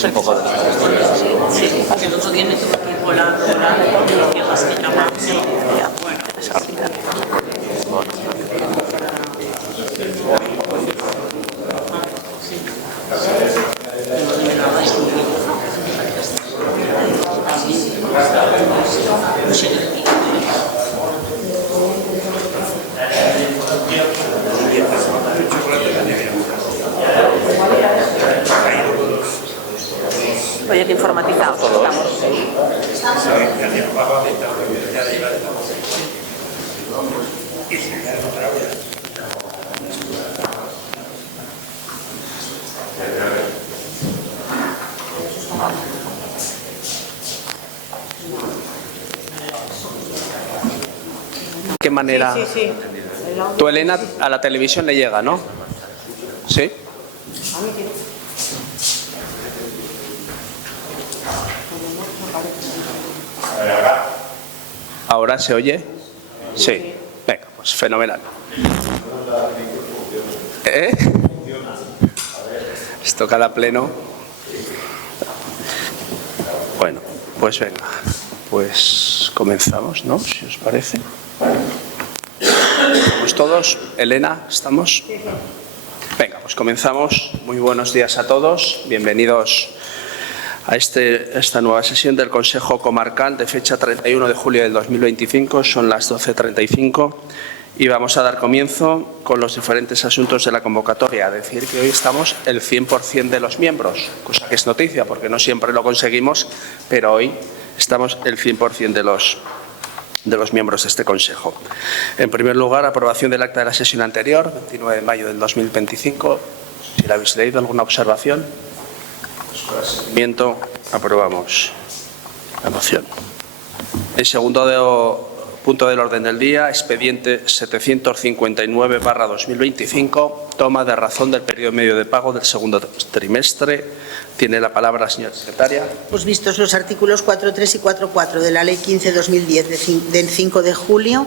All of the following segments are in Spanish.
es un poco de... Sí, porque el otro día me tuve que ir volando, y que más que llamar. Bueno, Oye, qué informatizados estamos. ¿Qué manera? sí, sí. Tú, Elena, a la televisión le llega, ¿no? ¿Sí? A mí tiene. ¿Ahora se oye? Sí. Venga, pues fenomenal. ¿Eh? Esto cada pleno. Bueno, pues venga. Pues comenzamos, ¿no? Si os parece. ¿Estamos todos? Elena, ¿estamos? Venga, pues comenzamos. Muy buenos días a todos. Bienvenidos a esta nueva sesión del Consejo Comarcal de fecha 31 de julio del 2025. Son las 12:35 y vamos a dar comienzo con los diferentes asuntos de la convocatoria. Decir que hoy estamos el 100% de los miembros, cosa que es noticia porque no siempre lo conseguimos, pero hoy estamos el 100% de los miembros de este Consejo. En primer lugar, aprobación del acta de la sesión anterior, 29 de mayo del 2025. Si la habéis leído, ¿alguna observación? Seguimiento, aprobamos la moción. El segundo punto del orden del día, expediente 759/2025, toma de razón del periodo medio de pago del segundo trimestre. Tiene la palabra la señora secretaria. Pues vistos los artículos 4.3 y 4.4 de la Ley 15/2010 del 5 de julio,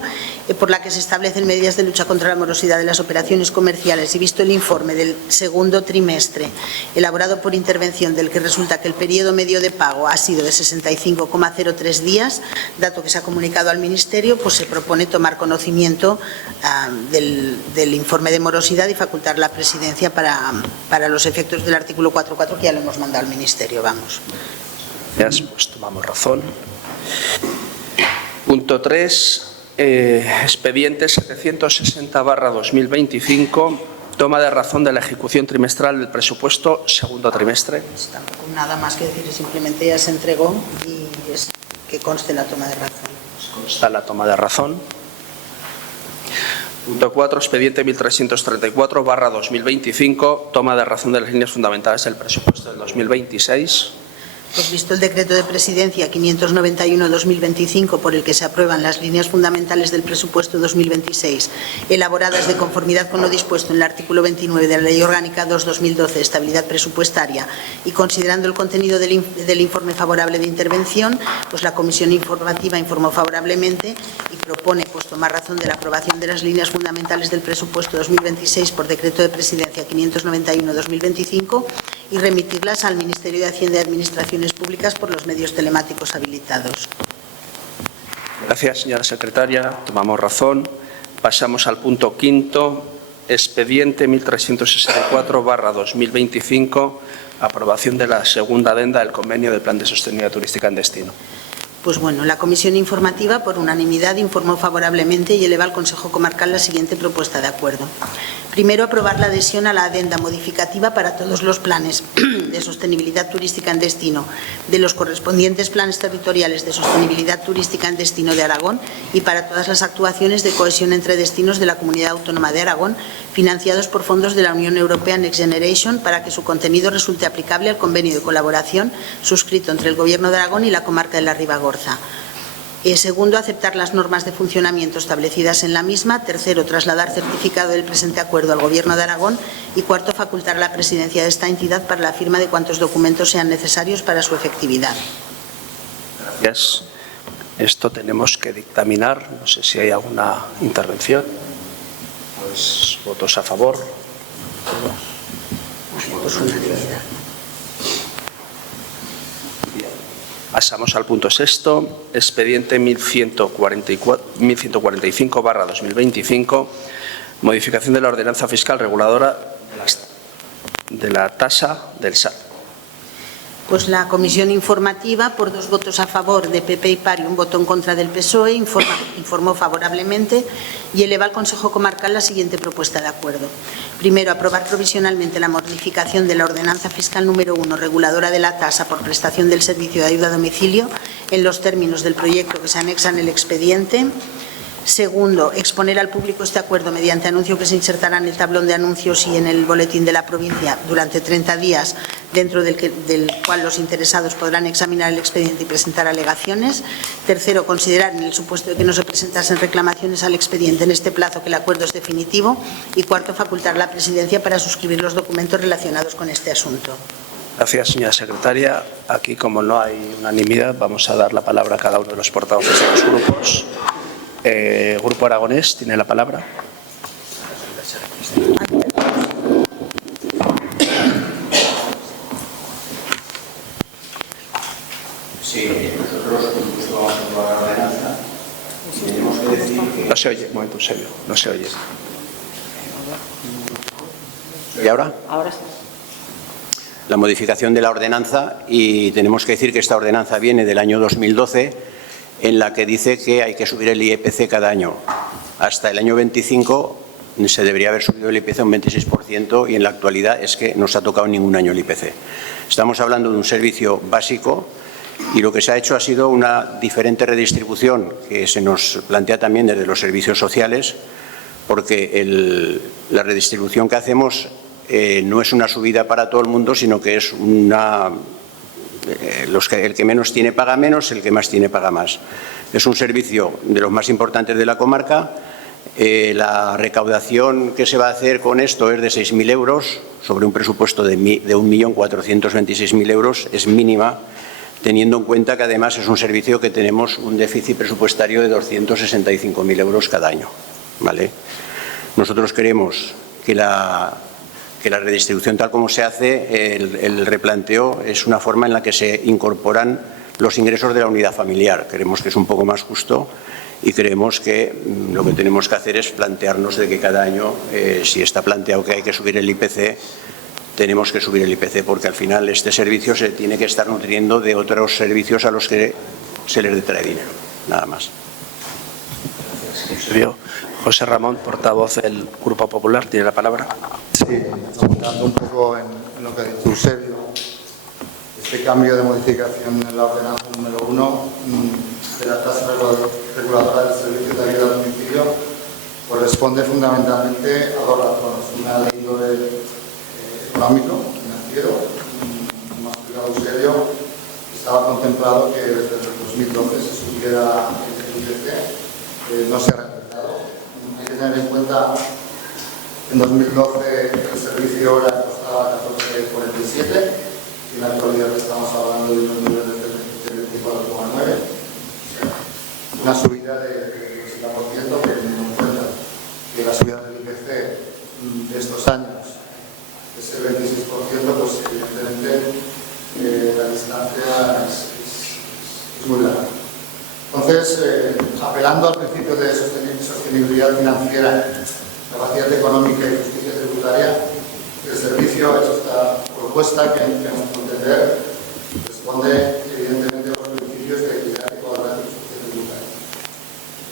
por la que se establecen medidas de lucha contra la morosidad de las operaciones comerciales, y visto el informe del segundo trimestre elaborado por intervención, del que resulta que el periodo medio de pago ha sido de 65,03 días, dato que se ha comunicado al Ministerio, pues se propone tomar conocimiento del informe de morosidad y facultar la presidencia para los efectos del artículo 4.4, que ya lo hemos mandado al Ministerio. Vamos. Gracias, pues tomamos razón. Punto 3. Expediente 760/2025, toma de razón de la ejecución trimestral del presupuesto segundo trimestre. Tampoco nada más que decir, simplemente ya se entregó y es que conste la toma de razón. Consta la toma de razón. Punto 4. Expediente 1334/2025, toma de razón de las líneas fundamentales del presupuesto del 2026. Pues visto el decreto de presidencia 591/2025, por el que se aprueban las líneas fundamentales del presupuesto 2026, elaboradas de conformidad con lo dispuesto en el artículo 29 de la Ley Orgánica 2/2012 de Estabilidad Presupuestaria, y considerando el contenido del informe favorable de intervención, pues la Comisión Informativa informó favorablemente y propone pues tomar razón de la aprobación de las líneas fundamentales del presupuesto 2026 por decreto de presidencia 591/2025 y remitirlas al Ministerio de Hacienda y Administraciones Públicas por los medios telemáticos habilitados. Gracias, señora secretaria. Tomamos razón. Pasamos al punto 5. Expediente 1364/2025, aprobación de la segunda adenda del convenio del Plan de Sostenibilidad Turística en Destino. Pues bueno, la Comisión Informativa, por unanimidad, informó favorablemente y eleva al Consejo Comarcal la siguiente propuesta de acuerdo. Primero, aprobar la adhesión a la adenda modificativa para todos los planes de sostenibilidad turística en destino de los correspondientes planes territoriales de sostenibilidad turística en destino de Aragón y para todas las actuaciones de cohesión entre destinos de la Comunidad Autónoma de Aragón, financiados por fondos de la Unión Europea Next Generation, para que su contenido resulte aplicable al convenio de colaboración suscrito entre el Gobierno de Aragón y la comarca de la Ribagorza. Segundo, aceptar las normas de funcionamiento establecidas en la misma. Tercero, trasladar certificado del presente acuerdo al Gobierno de Aragón. Y cuarto, facultar a la presidencia de esta entidad para la firma de cuantos documentos sean necesarios para su efectividad. Gracias. Esto tenemos que dictaminar. No sé si hay alguna intervención. Pues votos a favor. Pues unanimidad. Pasamos al punto sexto, expediente 1145/2025, modificación de la ordenanza fiscal reguladora de la tasa del SAT. Pues la comisión informativa, por 2 votos a favor de PP y PAR y 1 voto en contra del PSOE, informó favorablemente y eleva al Consejo Comarcal la siguiente propuesta de acuerdo. Primero, aprobar provisionalmente la modificación de la ordenanza fiscal número 1, reguladora de la tasa por prestación del servicio de ayuda a domicilio, en los términos del proyecto que se anexa en el expediente. Segundo, exponer al público este acuerdo mediante anuncio que se insertará en el tablón de anuncios y en el boletín de la provincia durante 30 días, dentro del cual los interesados podrán examinar el expediente y presentar alegaciones. Tercero, considerar, en el supuesto de que no se presentasen reclamaciones al expediente en este plazo, que el acuerdo es definitivo. Y cuarto, facultar a la Presidencia para suscribir los documentos relacionados con este asunto. Gracias, señora secretaria. Aquí, como no hay unanimidad, vamos a dar la palabra a cada uno de los portavoces de los grupos. Grupo Aragonés tiene la palabra. Sí, nosotros vamos a aprobar la ordenanza y tenemos que decir que... No se oye, un momento, serio, no se oye. ¿Y ahora? Ahora sí. La modificación de la ordenanza, y tenemos que decir que esta ordenanza viene del año 2012, en la que dice que hay que subir el IPC cada año. Hasta el año 25 se debería haber subido el IPC un 26% y en la actualidad es que no se ha tocado ningún año el IPC. Estamos hablando de un servicio básico y lo que se ha hecho ha sido una diferente redistribución que se nos plantea también desde los servicios sociales, porque la redistribución que hacemos no es una subida para todo el mundo, sino que es una... el que menos tiene paga menos, el que más tiene paga más. Es un servicio de los más importantes de la comarca. La recaudación que se va a hacer con esto es de 6.000 euros, sobre un presupuesto de 1.426.000 euros, es mínima, teniendo en cuenta que además es un servicio que tenemos un déficit presupuestario de 265.000 euros cada año. ¿Vale? Nosotros creemos que la redistribución tal como se hace, el replanteo es una forma en la que se incorporan los ingresos de la unidad familiar. Creemos que es un poco más justo y creemos que lo que tenemos que hacer es plantearnos de que cada año, si está planteado que hay que subir el IPC, tenemos que subir el IPC, porque al final este servicio se tiene que estar nutriendo de otros servicios a los que se les detrae dinero. Nada más. José Ramón, portavoz del Grupo Popular, tiene la palabra. Sí, apuntando un poco en lo que ha dicho Eusebio, este cambio de modificación en la ordenanza número 1 de la tasa reguladora del servicio de ayuda a domicilio corresponde fundamentalmente a dos razones. Una de índole económico, financiero, como ha explicado Eusebio, estaba contemplado que desde el 2012 se subiera el IPC, no se ha realizado. Hay que tener en cuenta que en 2012 el servicio ahora costaba 14,47 y en la actualidad estamos hablando de unos niveles de 24,9, una subida de 60%, teniendo en cuenta que la subida del IPC de estos años es el 26%, pues evidentemente la distancia es muy larga. Entonces, apelando al principio de sostenibilidad financiera, capacidad económica y justicia tributaria, el servicio ha hecho esta propuesta que, a nuestro entender, responde evidentemente a los principios de equidad, igualdad y justicia tributaria.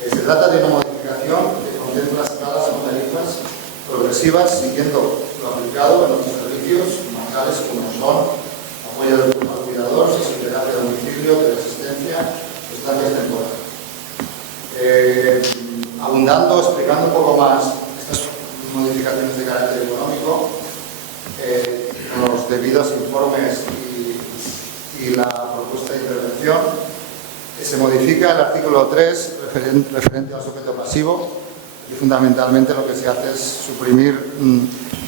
Se trata de una modificación que contempla escalas o tarifas progresivas siguiendo lo aplicado en otros servicios bancales como son apoyo al cuidador, seguridad de domicilio, de asistencia, estancias temporales. Abundando, explicando un poco más estas modificaciones de carácter económico, con los debidos informes y la propuesta de intervención, se modifica el artículo 3 referente al sujeto pasivo y fundamentalmente lo que se hace es suprimir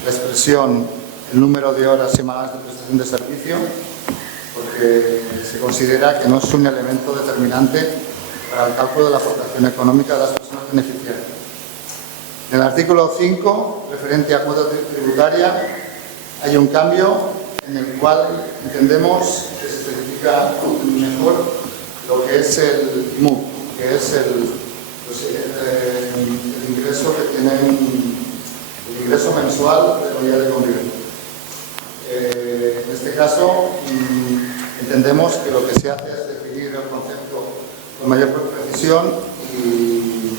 la expresión el número de horas semanales de prestación de servicio, porque se considera que no es un elemento determinante para el cálculo de la aportación económica de las personas beneficiarias. En el artículo 5, referente a cuota tributaria, hay un cambio en el cual entendemos que se especifica explica mejor lo que es el IMU, que es el ingreso que tienen, el ingreso mensual de la unidad de convivencia. En este caso, entendemos que lo que se hace es definir el concepto con mayor precisión y,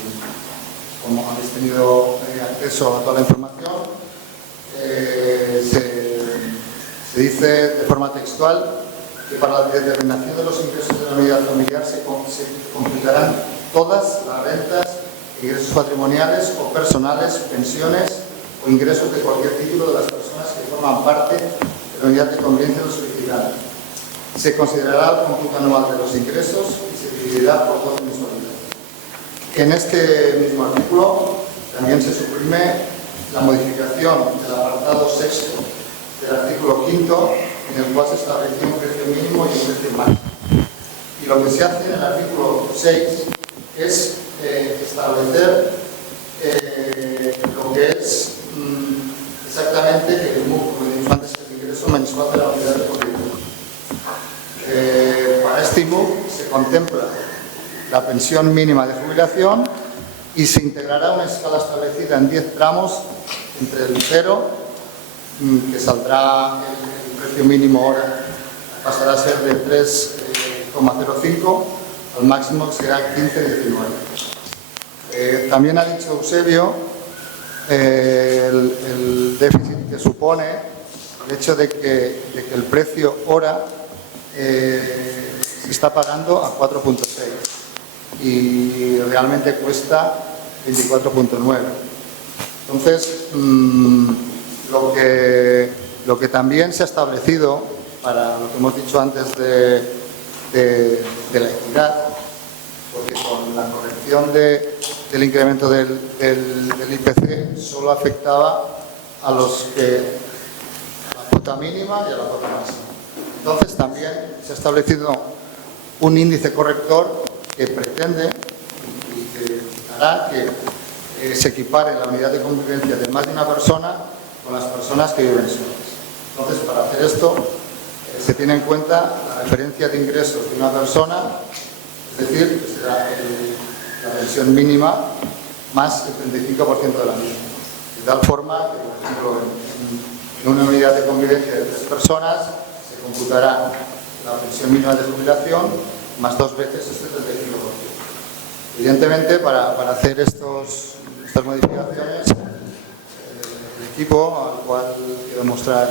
como habéis tenido acceso a toda la información, se dice de forma textual que para la determinación de los ingresos de la unidad familiar se computarán todas las rentas, ingresos patrimoniales o personales, pensiones o ingresos de cualquier título de las personas que forman parte de la unidad de convivencia de los solicitantes. Se considerará el cómputo anual de los ingresos y se dividirá por 12 mensualidades. En este mismo artículo también se suprime la modificación del apartado sexto del artículo quinto, en el cual se estableció un precio mínimo y un precio máximo. Y lo que se hace en el artículo 6 es establecer lo que es exactamente el IMU, como he dicho antes, el ingreso mensual de la unidad de convivencia. Para este IMU se contempla la pensión mínima de jubilación y se integrará una escala establecida en 10 tramos entre el 0, que saldrá el precio mínimo ahora, pasará a ser de 3,05 al máximo, que será 15,19. También ha dicho Eusebio el déficit que supone el hecho de que el precio hora se está pagando a 4,6 y realmente cuesta 24,9. Entonces, lo que también se ha establecido, para lo que hemos dicho antes de la equidad, porque con la corrección del incremento del IPC solo afectaba a los que a la cuota mínima y a la cuota máxima. Entonces también se ha establecido un índice corrector que pretende y que hará que se equipare la unidad de convivencia de más de una persona con las personas que viven solas. Entonces, para hacer esto, se tiene en cuenta la referencia de ingresos de una persona, es decir, que será la pensión mínima más el 35% de la misma. De tal forma que, por ejemplo, en una unidad de convivencia de 3 personas se computará la pensión mínima de jubilación más 2 veces este 35%. Evidentemente, para hacer estas modificaciones, el equipo al cual quiero mostrar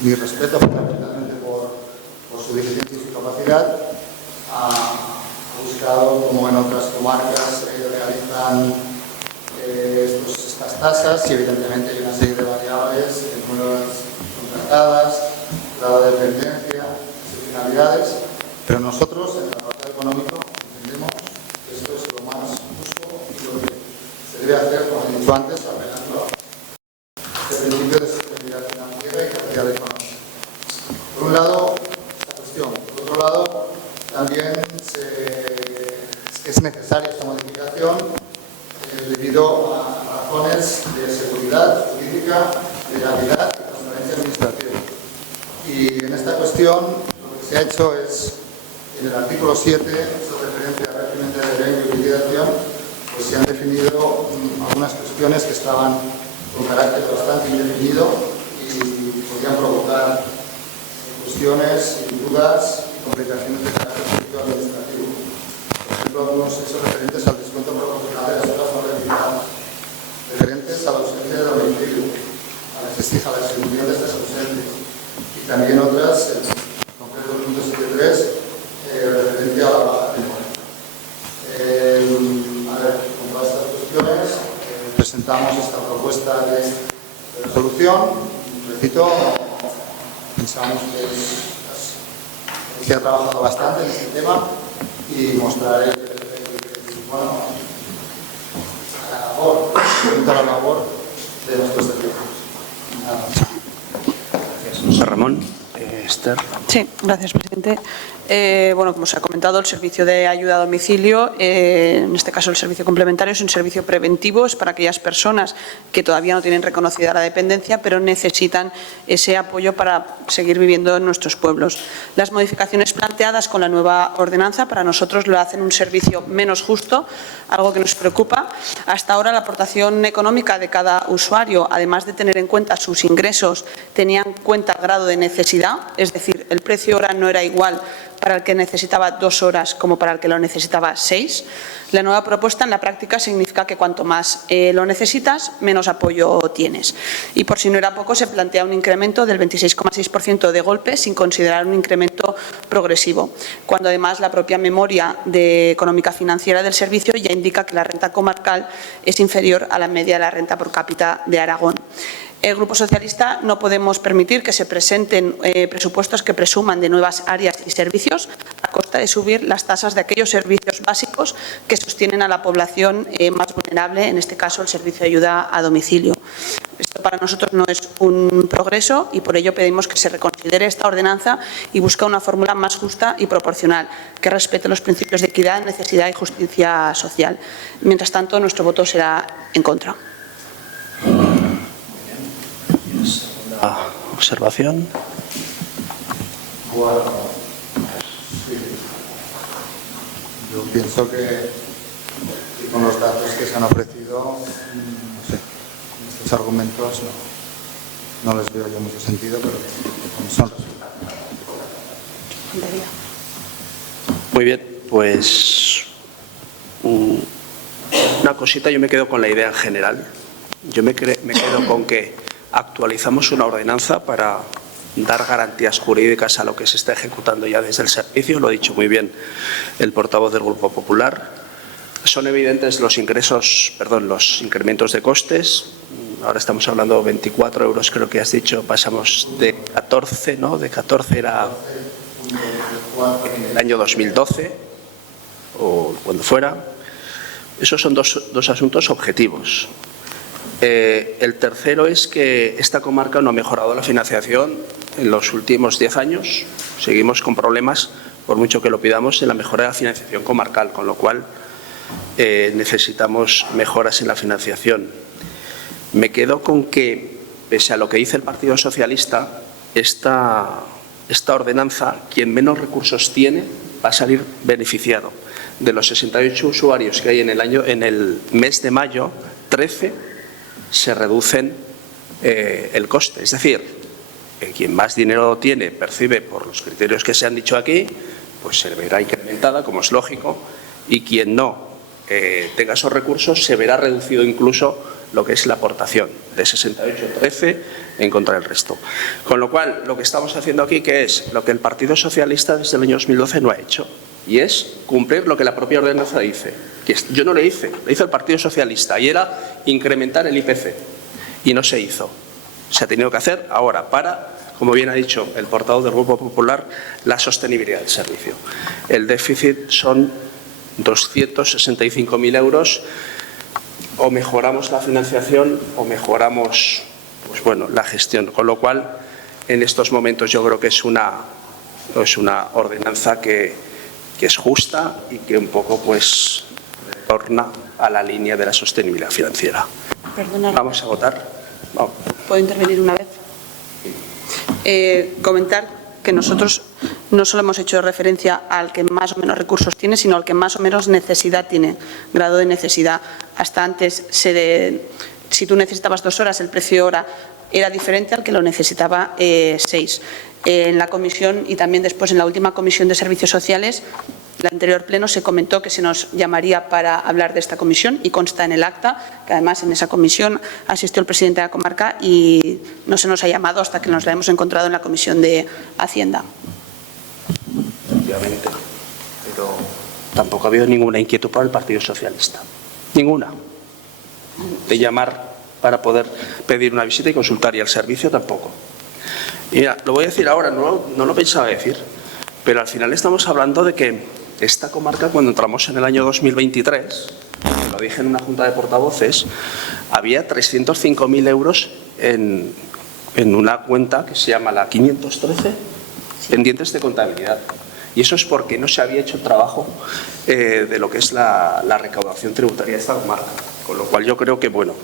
mi respeto fundamentalmente por su diligencia y su capacidad, ha buscado, como en otras comarcas realizan estas tasas, y evidentemente hay una serie de variables, números contratadas, grado de dependencia, excepcionalidades, pero nosotros en el apartado económico entendemos que esto es lo más justo y lo que se debe hacer, como he dicho antes, apelando al principio de sostenibilidad financiera y capacidad económica. Por un lado, esta cuestión. Por otro lado, también es necesaria esta modificación debido a razones de seguridad jurídica, legalidad y transparencia administrativa. Y en esta cuestión lo que se ha hecho es, en el artículo 7, esa referencia al régimen de derecho y liquidación, pues se han definido algunas cuestiones que estaban con carácter bastante indefinido y podían provocar cuestiones y dudas y complicaciones de carácter administrativo. Por ejemplo, algunos hechos referentes al descuento proporcional de las horas no realizadas, referentes a la ausencia de domicilio, a la extinción de estas ausencias, y también otras, en concreto el punto 7.3, referente a la baja temporal. A ver, con todas estas cuestiones, presentamos esta propuesta de resolución. Repito, pensamos que se ha trabajado bastante en este tema y mostraré la labor de nuestros servicios. Gracias. Ramón. Esther. Sí, gracias, presidente. Bueno, como se ha comentado, el servicio de ayuda a domicilio, en este caso el servicio complementario, es un servicio preventivo, es para aquellas personas que todavía no tienen reconocida la dependencia, pero necesitan ese apoyo para seguir viviendo en nuestros pueblos. Las modificaciones planteadas con la nueva ordenanza para nosotros lo hacen un servicio menos justo, algo que nos preocupa. Hasta ahora la aportación económica de cada usuario, además de tener en cuenta sus ingresos, tenía en cuenta el grado de necesidad, es decir, el precio hora no era igual para el que necesitaba 2 horas como para el que lo necesitaba 6. La nueva propuesta en la práctica significa que cuanto más lo necesitas, menos apoyo tienes. Y por si no era poco, se plantea un incremento del 26,6% de golpe sin considerar un incremento progresivo, cuando además la propia memoria económica financiera del servicio ya indica que la renta comarcal es inferior a la media de la renta por cápita de Aragón. El Grupo Socialista no podemos permitir que se presenten presupuestos que presuman de nuevas áreas y servicios a costa de subir las tasas de aquellos servicios básicos que sostienen a la población más vulnerable, en este caso el servicio de ayuda a domicilio. Esto para nosotros no es un progreso y por ello pedimos que se reconsidere esta ordenanza y busque una fórmula más justa y proporcional que respete los principios de equidad, necesidad y justicia social. Mientras tanto, nuestro voto será en contra. Segunda observación. Bueno, sí. Yo pienso que con los datos que se han ofrecido, no sé, estos argumentos no les veo yo mucho sentido, pero son resultados. Muy bien, pues una cosita, yo me quedo con la idea en general. Yo me quedo con que actualizamos una ordenanza para dar garantías jurídicas a lo que se está ejecutando ya desde el servicio, lo ha dicho muy bien el portavoz del Grupo Popular. Son evidentes los incrementos de costes. Ahora estamos hablando de 24 euros, creo que has dicho, pasamos de 14, ¿no? De 14 era en el año 2012 o cuando fuera. Esos son dos asuntos objetivos. El tercero es que esta comarca no ha mejorado la financiación en los últimos 10 años. Seguimos con problemas, por mucho que lo pidamos, en la mejora de la financiación comarcal, con lo cual necesitamos mejoras en la financiación. Me quedo con que, pese a lo que dice el Partido Socialista, esta ordenanza, quien menos recursos tiene, va a salir beneficiado. De los 68 usuarios que hay en el mes de mayo, 13 se reducen el coste. Es decir, quien más dinero tiene, percibe por los criterios que se han dicho aquí, pues se verá incrementada, como es lógico, y quien no tenga esos recursos se verá reducido incluso lo que es la aportación, de 68 a 13 en contra del resto. Con lo cual, lo que estamos haciendo aquí, que es lo que el Partido Socialista desde el año 2012 no ha hecho, y es cumplir lo que la propia ordenanza dice, que yo no le hice, le hizo el Partido Socialista, y era incrementar el IPC, y no se hizo. Se ha tenido que hacer ahora para, como bien ha dicho el portavoz del Grupo Popular, la sostenibilidad del servicio. El déficit son 265.000 euros, o mejoramos la financiación o mejoramos la gestión, con lo cual en estos momentos yo creo que es una ordenanza que es justa y que un poco retorna a la línea de la sostenibilidad financiera. Perdona. Vamos a votar. Vamos. ¿Puedo intervenir una vez? Comentar que nosotros no solo hemos hecho referencia al que más o menos recursos tiene, sino al que más o menos necesidad tiene, grado de necesidad. Hasta antes, si tú necesitabas 2 horas, el precio hora era diferente al que lo necesitaba 6. En la comisión y también después en la última comisión de servicios sociales, el anterior pleno, se comentó que se nos llamaría para hablar de esta comisión y consta en el acta que además en esa comisión asistió el presidente de la comarca y no se nos ha llamado hasta que nos la hemos encontrado en la comisión de Hacienda. Obviamente, pero tampoco ha habido ninguna inquietud por el Partido Socialista. Ninguna. De llamar para poder pedir una visita y consultar, y el servicio tampoco. Y mira, lo voy a decir ahora, no lo pensaba decir, pero al final estamos hablando de que esta comarca, cuando entramos en el año 2023, lo dije en una junta de portavoces, había 305.000 euros en una cuenta que se llama la 513, pendientes de contabilidad. Y eso es porque no se había hecho el trabajo de lo que es la recaudación tributaria de esta comarca. Con lo cual yo creo que, bueno,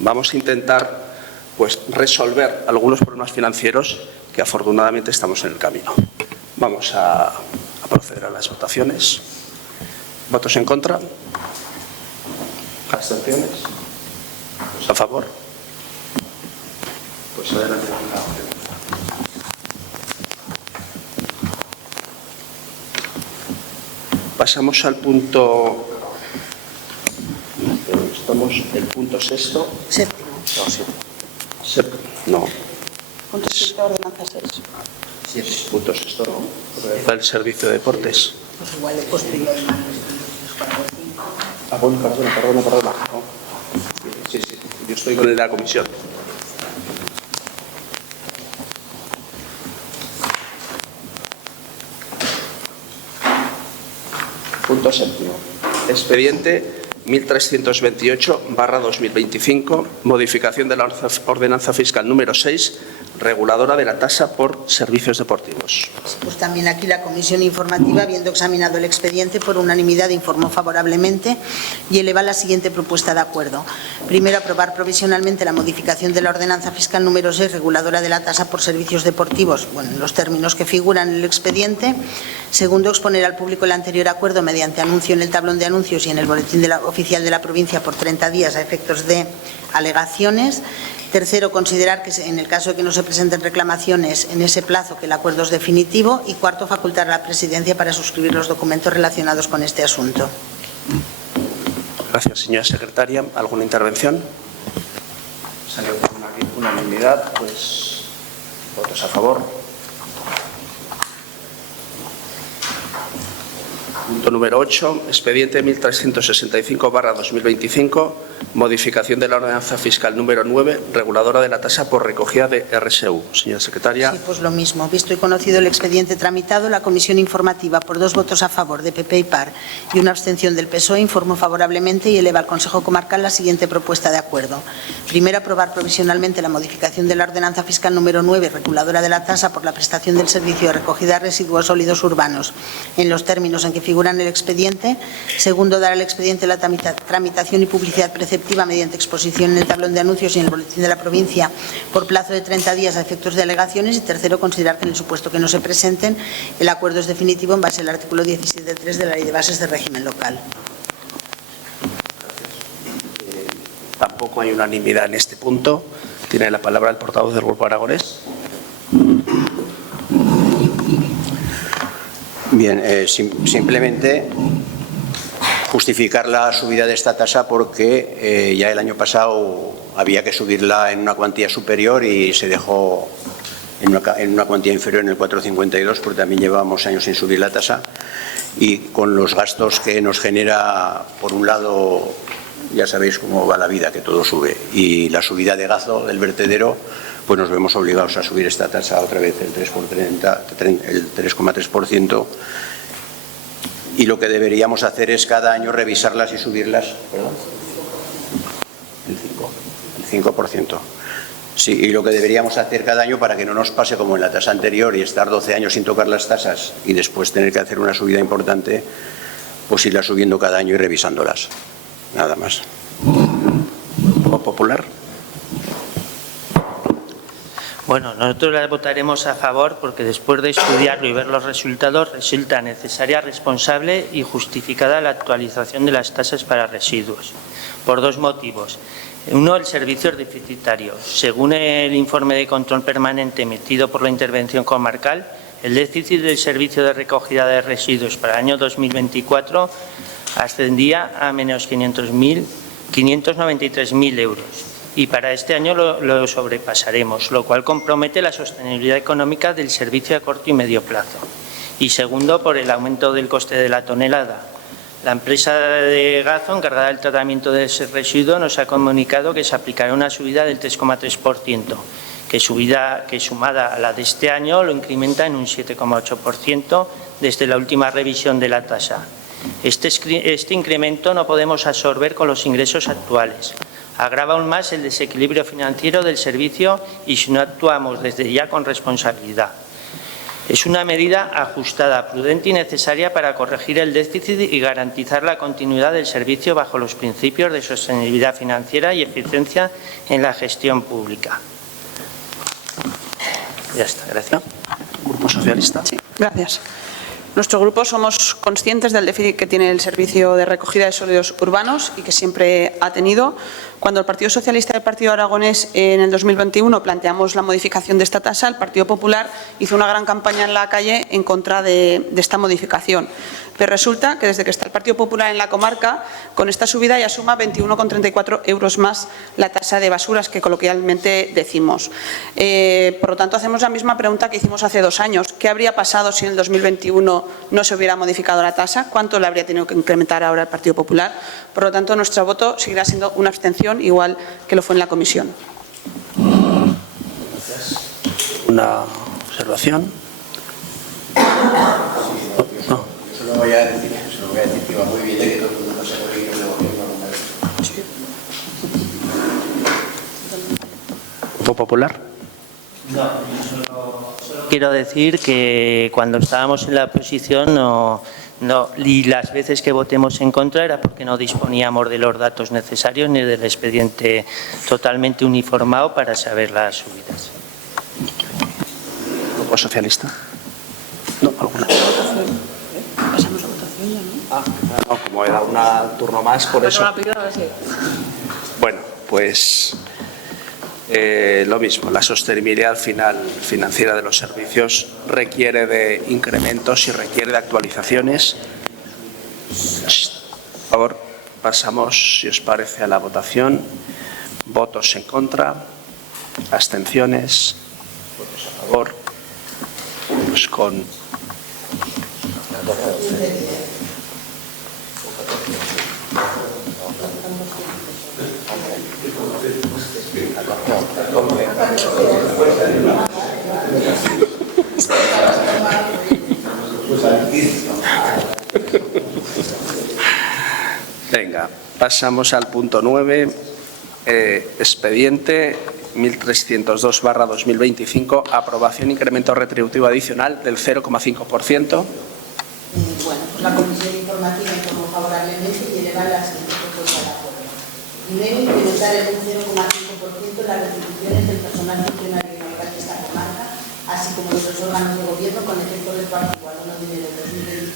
vamos a intentar pues resolver algunos problemas financieros que afortunadamente estamos en el camino. Vamos a proceder a las votaciones. ¿Votos en contra? ¿Abstenciones? ¿Votos a favor? Pues adelante. Pasamos al punto. Estamos el punto sexto. Séptimo. No, siete. No. Punto 7, ordenanza 6. Siete. Punto sexto, ¿no? Está el servicio de deportes. Pues igual he puesto yo el mal. Ah, bueno, perdona. No. Sí. Yo estoy con el de la comisión. Punto séptimo. Expediente 1328/2025, modificación de la ordenanza fiscal número 6, reguladora de la tasa por servicios deportivos. Pues también aquí la comisión informativa, habiendo examinado el expediente, por unanimidad informó favorablemente y eleva la siguiente propuesta de acuerdo. Primero, aprobar provisionalmente la modificación de la ordenanza fiscal número 6, reguladora de la tasa por servicios deportivos, en los términos que figuran en el expediente. Segundo, exponer al público el anterior acuerdo mediante anuncio en el tablón de anuncios y en el boletín oficial de la provincia por 30 días a efectos de alegaciones. Tercero, considerar que en el caso de que no se presenten reclamaciones en ese plazo que el acuerdo es definitivo. Y cuarto, facultar a la presidencia para suscribir los documentos relacionados con este asunto. Gracias, señora secretaria. ¿Alguna intervención? Salió por unanimidad, pues votos a favor. Punto número 8, expediente 1365/2025, modificación de la ordenanza fiscal número 9, reguladora de la tasa por recogida de RSU. Señora secretaria. Sí, pues lo mismo. Visto y conocido el expediente tramitado, la comisión informativa, por 2 votos a favor de PP y PAR y una abstención del PSOE, informó favorablemente y eleva al Consejo Comarcal la siguiente propuesta de acuerdo. Primero, aprobar provisionalmente la modificación de la ordenanza fiscal número 9, reguladora de la tasa por la prestación del servicio de recogida de residuos sólidos urbanos, en los términos en que figura en el expediente. Segundo, dar al expediente la tramitación y publicidad preceptiva mediante exposición en el tablón de anuncios y en el boletín de la provincia por plazo de 30 días a efectos de alegaciones. Y tercero, considerar que en el supuesto que no se presenten, el acuerdo es definitivo en base al artículo 17.3 de la Ley de Bases de Régimen Local. Tampoco hay unanimidad en este punto. Tiene la palabra el portavoz del Grupo Aragonés. Bien, simplemente justificar la subida de esta tasa porque ya el año pasado había que subirla en una cuantía superior y se dejó en una cuantía inferior en el 4,52, porque también llevábamos años sin subir la tasa, y con los gastos que nos genera, por un lado, ya sabéis cómo va la vida, que todo sube, y la subida de gasto del vertedero, pues nos vemos obligados a subir esta tasa otra vez el 3,3%, y lo que deberíamos hacer es cada año revisarlas y subirlas, perdón, el 5%. Sí, y lo que deberíamos hacer cada año, para que no nos pase como en la tasa anterior y estar 12 años sin tocar las tasas y después tener que hacer una subida importante, pues irlas subiendo cada año y revisándolas. Nada más. ¿Grupo Popular? Bueno, nosotros las votaremos a favor porque después de estudiarlo y ver los resultados resulta necesaria, responsable y justificada la actualización de las tasas para residuos, por 2 motivos. Uno, el servicio es deficitario. Según el informe de control permanente emitido por la intervención comarcal, el déficit del servicio de recogida de residuos para el año 2024 ascendía a menos 593.000 euros. Y para este año lo sobrepasaremos, lo cual compromete la sostenibilidad económica del servicio a corto y medio plazo. Y segundo, por el aumento del coste de la tonelada. La empresa de Gazo, encargada del tratamiento de ese residuo, nos ha comunicado que se aplicará una subida del 3,3%, que sumada a la de este año lo incrementa en un 7,8% desde la última revisión de la tasa. Este incremento no podemos absorber con los ingresos actuales. Agrava aún más el desequilibrio financiero del servicio y si no actuamos desde ya con responsabilidad. Es una medida ajustada, prudente y necesaria para corregir el déficit y garantizar la continuidad del servicio bajo los principios de sostenibilidad financiera y eficiencia en la gestión pública. Ya está, gracias. Grupo Socialista. Sí, gracias. Nuestro grupo somos conscientes del déficit que tiene el servicio de recogida de sólidos urbanos y que siempre ha tenido. Cuando el Partido Socialista y el Partido Aragonés en el 2021 planteamos la modificación de esta tasa, el Partido Popular hizo una gran campaña en la calle en contra de esta modificación. Pero resulta que desde que está el Partido Popular en la comarca, con esta subida ya suma 21,34 euros más la tasa de basuras que coloquialmente decimos. Por lo tanto, hacemos la misma pregunta que hicimos hace 2 años. ¿Qué habría pasado si en el 2021 no se hubiera modificado la tasa? ¿Cuánto le habría tenido que incrementar ahora el Partido Popular? Por lo tanto, nuestro voto seguirá siendo una abstención, igual que lo fue en la comisión. ¿Una observación? No. Solo voy a decir que va muy bien de que todo el mundo se corrige el gobierno. ¿Grupo Popular? No, solo quiero decir que cuando estábamos en la oposición y las veces que votemos en contra era porque no disponíamos de los datos necesarios ni del expediente totalmente uniformado para saber las subidas. ¿Grupo Socialista? No, alguna. Pasamos a votación ya, ¿no? No, como he dado un turno más, por eso. Bueno, pues lo mismo, la sostenibilidad financiera de los servicios requiere de incrementos y requiere de actualizaciones. Por favor, pasamos, si os parece, a la votación. Votos en contra, abstenciones, votos a favor, pues con Venga, pasamos al punto 9, expediente 1302/2025, aprobación incremento retributivo adicional del 0,5%. Bueno, pues la Comisión Informativa informó favorablemente y eleva la siguiente propuesta de acuerdo. Primero, incrementar en un 0,5% las retribuciones del personal funcionario y laboral de esta comarca, así como de los órganos de gobierno con efecto retroactivo al 1 de enero de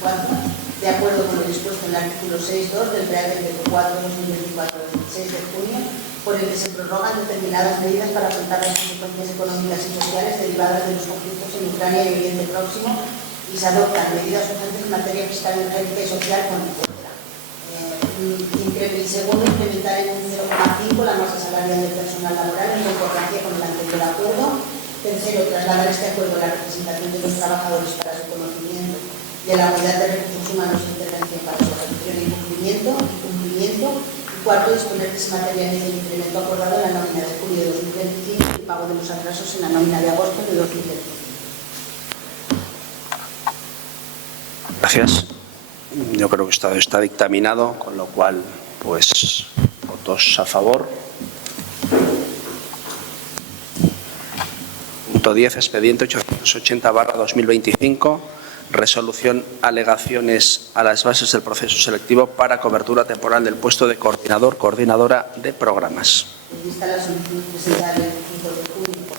2024, de acuerdo con lo dispuesto en el artículo 6.2 del Real Decreto 4/2024 del 16 de junio, por el que se prorrogan determinadas medidas para afrontar las consecuencias económicas y sociales derivadas de los conflictos en Ucrania y Oriente Próximo, y se adoptan medidas urgentes en materia fiscal, energética y social con etcétera. Segundo, incrementar en un 0,5 la masa salarial del personal laboral en concordancia con el anterior acuerdo. Tercero, trasladar este acuerdo a la representación de los trabajadores para su conocimiento y a la unidad de recursos humanos e intervención para su ejecución y cumplimiento. Y cuarto, disponer que se materialice el incremento acordado en la nómina de julio de 2025 y el pago de los atrasos en la nómina de agosto de 2025. Gracias. Yo creo que está dictaminado, con lo cual, pues, votos a favor. Punto 10, expediente 880/2025, resolución alegaciones a las bases del proceso selectivo para cobertura temporal del puesto de coordinadora de programas. Vista la solicitud presentada el 5 de junio por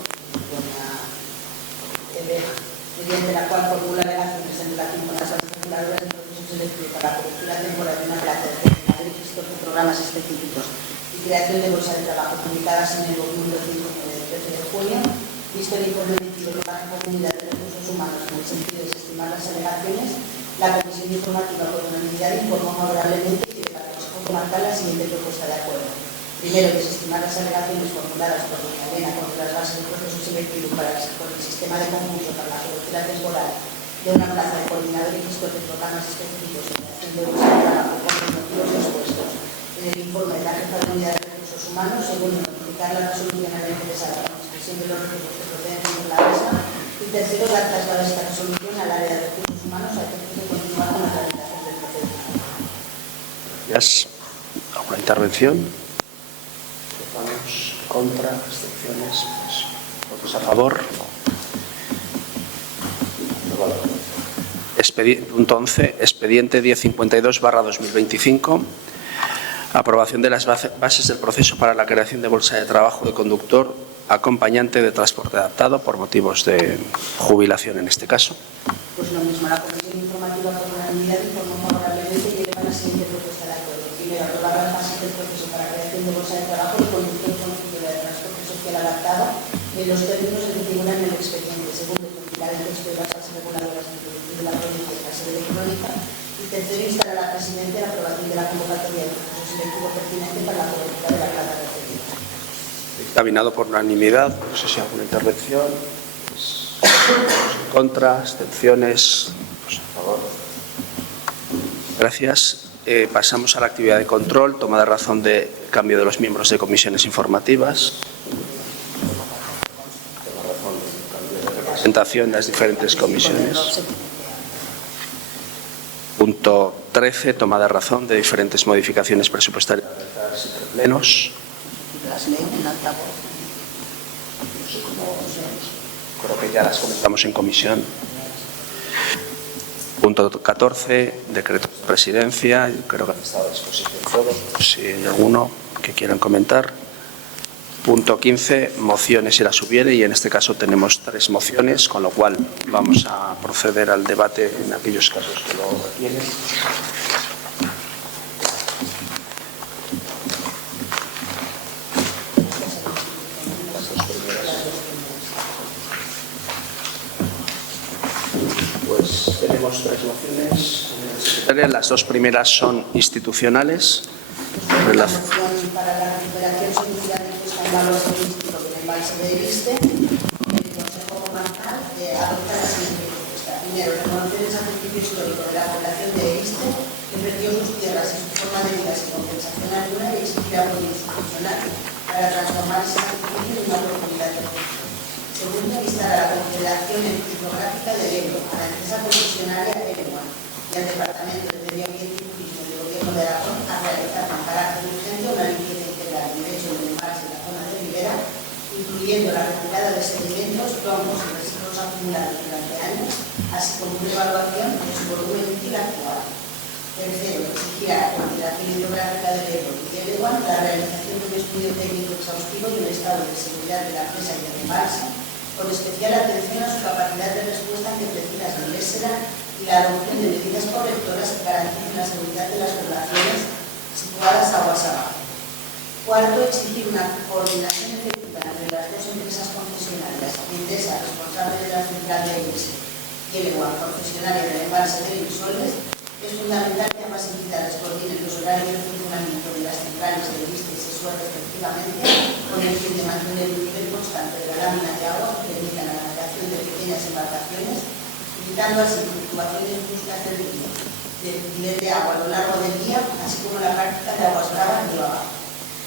mediante la cual formula alegaciones en relación con las bases reguladoras del proceso selectivo para cobertura temporal de una plaza de coordinador y gestor de programas específicos y creación de bolsa de trabajo publicadas en el volumen 209 del 13 de junio, visto el informe emitido por la Comunidad de Recursos Humanos en el sentido de desestimar las alegaciones, la Comisión Informativa por unanimidad informó favorablemente y lleva al Consejo Comarcal la siguiente propuesta de acuerdo. Primero, desestimar las alegaciones formuladas por doña Elena contra las bases del proceso selectivo por el sistema de concurso para la cobertura temporal de una plaza de coordinador y gestor de programas específicos en creación de bolsa de trabajo con los motivos expuestos en el informe de la Jefa de Unidad de Recursos Humanos. Segundo, notificar la resolución a la interesada con expresión de los recursos que proceden de la misma. Y tercero, dar traslado a esta resolución al área de recursos humanos a efectos de continuar con la tramitación del procedimiento. Gracias. ¿Alguna intervención? Vamos contra, abstenciones, pues, votos a favor. Punto 11. Expediente 1052/2025. Aprobación de las bases del proceso para la creación de bolsa de trabajo de conductor acompañante de transporte adaptado por motivos de jubilación en este caso. Pues lo mismo, la Comisión Informativa por unanimidad informó favorablemente y eleva la siguiente propuesta de acuerdo. Primero, aprobar las bases del proceso para la creación de bolsa de trabajo de conductor con titular de transporte social adaptado en los términos que figuran en el expediente. Segundo, compilar el texto de las bases reguladoras de la provincia de la sede electrónica. Y tercero, instar a la Presidenta la aprobación de la convocatoria del proceso selectivo pertinente para la cobertura de la plaza referida. Dictaminado por unanimidad. No sé si hay alguna intervención. En contra, abstenciones. Pues a favor. Gracias. Pasamos a la actividad de control. Toma de razón de cambio de los miembros de comisiones informativas. Toma razón de cambio de representación en las diferentes comisiones. Punto 13. Toma de razón de diferentes modificaciones presupuestarias entre plenos. Las leo en altavoz. Creo que ya las comentamos en comisión. Punto 14, decreto de presidencia. Yo creo que han estado a disposición todos. Si hay alguno que quieran comentar. Punto 15, mociones si las hubiere, y en este caso tenemos 3 mociones, con lo cual vamos a proceder al debate en aquellos casos que lo requieren. Pues tenemos 3 mociones. Las 2 primeras son institucionales. La moción para la recuperación social de puesta en valor turístico del embalse de Iriste. El Consejo Comarcal adopta la siguiente propuesta. Primero, reconocer el sacrificio histórico de la población de Iriste, que perdió sus tierras y su forma de vida sin compensación alguna, y exigir apoyo institucional para transformar ese sacrificio en una oportunidad de futuro. Segundo, instar a la Confederación Hidrográfica del Ebro, a la empresa concesionaria Erewan y al Departamento de Medio Ambiente y Turismo del Gobierno de Aragón a realizar con carácter urgente una limpieza integral del lecho del embalse en la zona de Ribera, incluyendo la retirada de sedimentos, troncos y residuos acumulados durante años, así como una evaluación de su volumen útil actual. Tercero, exigir a la Confederación Hidrográfica del Ebro y de Erewan la realización de un estudio técnico exhaustivo y un estado de seguridad de la presa y del embalse, con especial atención a su capacidad de respuesta ante crecidas de Lésera y la adopción de medidas correctoras que garanticen la seguridad de las poblaciones situadas aguas abajo. Cuarto, exigir una coordinación efectiva entre las 2 empresas concesionarias, Endesa, responsable de la central de Iriste, y Erewan, concesionaria del embalse de Irisoles. Es fundamental que ambas entidades coordinen los horarios de funcionamiento de las centrales de Iriste y Sesuer respectivamente, con el fin de mantener un nivel constante de la lámina de agua que permita la navegación de pequeñas embarcaciones, evitando así fluctuaciones bruscas del río, del nivel de agua a lo largo del día, así como la práctica de aguas bravas río abajo.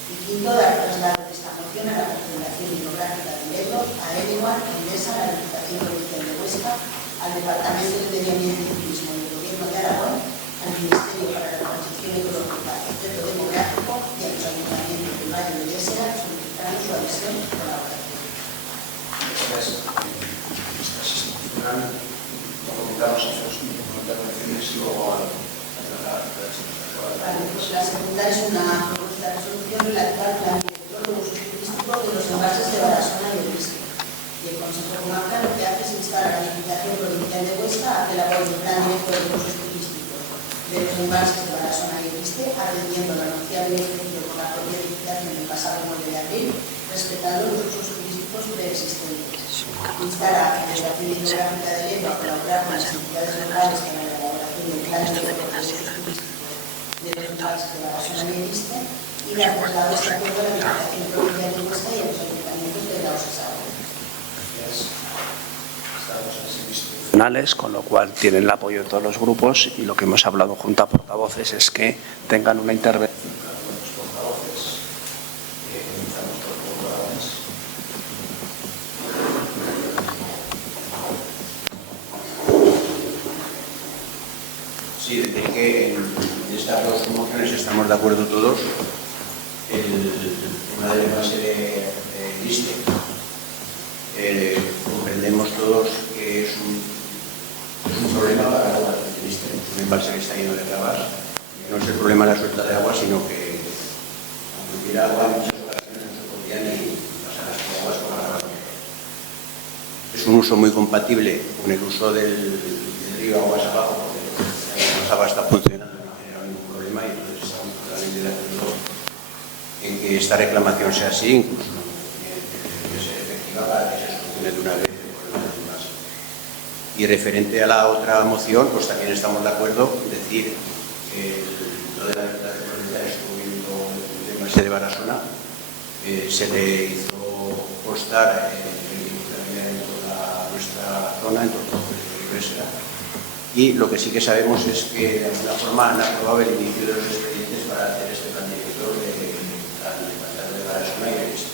Y quinto, dar traslado de esta moción a la Confederación Hidrográfica del Ebro, a Erewan, Endesa, a la Diputación Provincial de Huesca, al Departamento de Medio Ambiente y Turismo del Gobierno de Aragón, al Ministerio para la Transición Ecológica y Reto Demográfico y a los ayuntamientos del Valle de Lésera, solicitando su adhesión y colaboración. Vale, pues la segunda es una propuesta de resolución relativa al plan director de usos turísticos de los embalses de Barasona y Iriste. Y el Consejo Comarcal lo que hace es instar a la Diputación Provincial de Huesca a que elabore un plan director de usos turísticos de los embalses de Barasona y Iriste, atendiendo al anunciado y ofrecido por la propia Diputación el pasado 9 de abril, respetando los usos turísticos preexistentes. Instar a la Federación Hidrográfica del Ebro a colaborar con las entidades locales para la elaboración del plan director de usos turísticos de los embalses de Barasona y Iriste, y dar traslado de este acuerdo a la Diputación Provincial de Huesca y a los ayuntamientos de la Osasao. Con lo cual tienen el apoyo de todos los grupos, y lo que hemos hablado junto a portavoces es que tengan una intervención cada uno de los portavoces. Sí, decir que en estas 2 mociones estamos de acuerdo todos. El tema del embalse de Iriste, comprendemos todos que es un problema para la embalse que está lleno de gravas. No es el problema de la suelta de agua, sino que aunque hubiera agua, en muchas ocasiones no se podía ni pasar las aguas con la gravas. Es un uso muy compatible con el uso del río aguas abajo, porque el agua está funcionando, no ha generado ningún problema, y entonces estamos totalmente de acuerdo en que esta reclamación sea así, incluso que sea efectiva para que se solucione de una vez el problema de más. Y referente a la otra moción, pues también estamos de acuerdo en decir que lo de la Diputación Provincial estuvo viendo el embalse de Barasona, se le hizo constar en toda nuestra zona, en todo el Iglesia, y lo que sí que sabemos es que de alguna forma han aprobado el inicio de los expedientes para hacer este plan director de la Diputación de Barasona y el Este.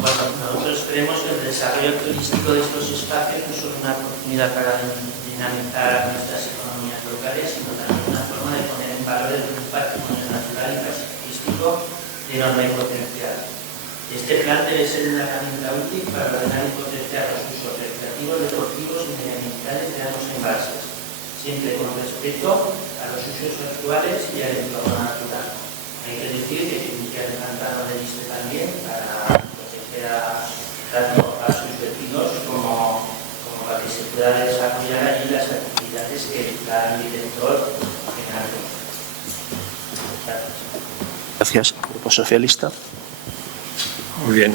Bueno, nosotros creemos que el desarrollo turístico de estos espacios no es solo una oportunidad para dinamizar nuestras economías locales, sino también una forma de poner en valor un patrimonio natural y paisajístico de enorme potencial. Este plan debe ser una herramienta útil para ordenar y potenciar los usos recreativos, deportivos y medioambientales de ambos embalses, siempre con respeto a los usos actuales y al entorno natural. Hay que decir que se inicia el pantano de Liste también para proteger tanto a sus vecinos como para que se pueda desarrollar allí las actividades que el plan director general. Gracias. Grupo Socialista. Muy bien.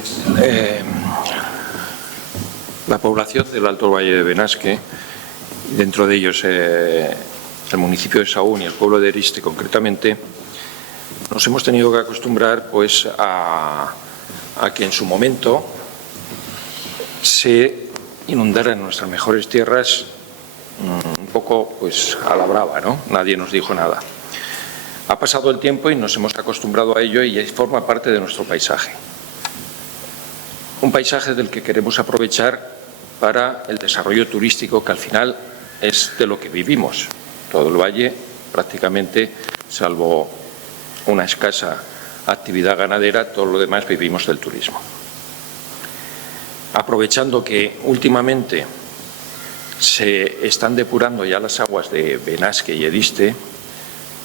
La población del Alto Valle de Benasque, dentro de ellos el municipio de Sahún y el pueblo de Eriste concretamente, nos hemos tenido que acostumbrar pues a que en su momento se inundaran nuestras mejores tierras un poco pues a la brava, ¿no? Nadie nos dijo nada. Ha pasado el tiempo y nos hemos acostumbrado a ello y forma parte de nuestro paisaje. Un paisaje del que queremos aprovechar para el desarrollo turístico, que al final es de lo que vivimos. Todo el valle, prácticamente, salvo una escasa actividad ganadera, todo lo demás vivimos del turismo. Aprovechando que últimamente se están depurando ya las aguas de Benasque y Eriste,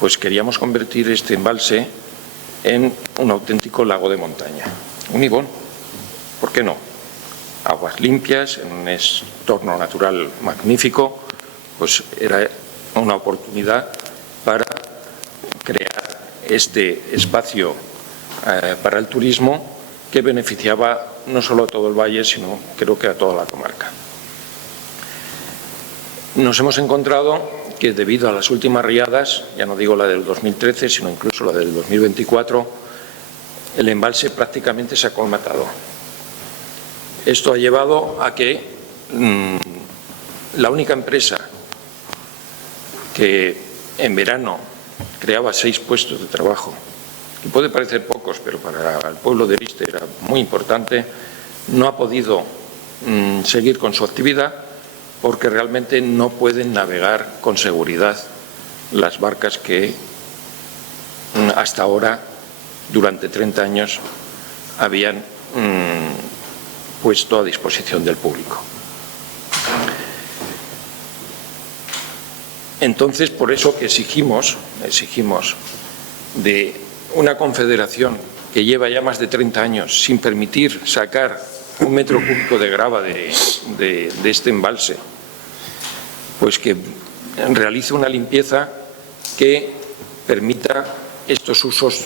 pues queríamos convertir este embalse en un auténtico lago de montaña, un ibón. ¿Por qué no? Aguas limpias, en un entorno natural magnífico, pues era una oportunidad para crear este espacio para el turismo que beneficiaba no solo a todo el valle, sino creo que a toda la comarca. Nos hemos encontrado que debido a las últimas riadas, ya no digo la del 2013, sino incluso la del 2024, el embalse prácticamente se ha colmatado. Esto ha llevado a que la única empresa que en verano creaba 6 puestos de trabajo, que puede parecer pocos, pero para el pueblo de Eriste era muy importante, no ha podido seguir con su actividad porque realmente no pueden navegar con seguridad las barcas que hasta ahora, durante 30 años, habían puesto a disposición del público. Entonces, por eso que exigimos de una confederación que lleva ya más de 30 años sin permitir sacar 1 metro cúbico de grava de este embalse, pues que realice una limpieza que permita estos usos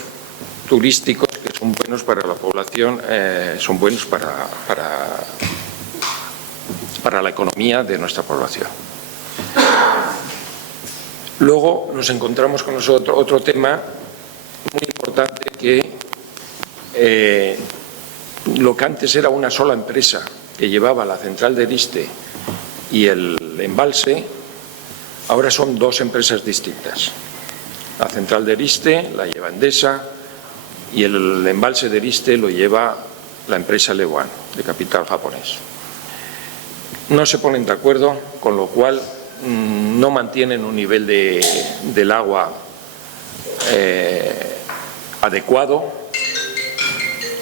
turísticos que son buenos para la población, son buenos para la economía de nuestra población. Luego nos encontramos con otro tema muy importante, que lo que antes era una sola empresa que llevaba la central de Eriste y el embalse, ahora son 2 empresas distintas. La central de Eriste la lleva Endesa y el embalse de Eriste lo lleva la empresa Lewan, de capital japonés. No se ponen de acuerdo, con lo cual no mantienen un nivel del agua adecuado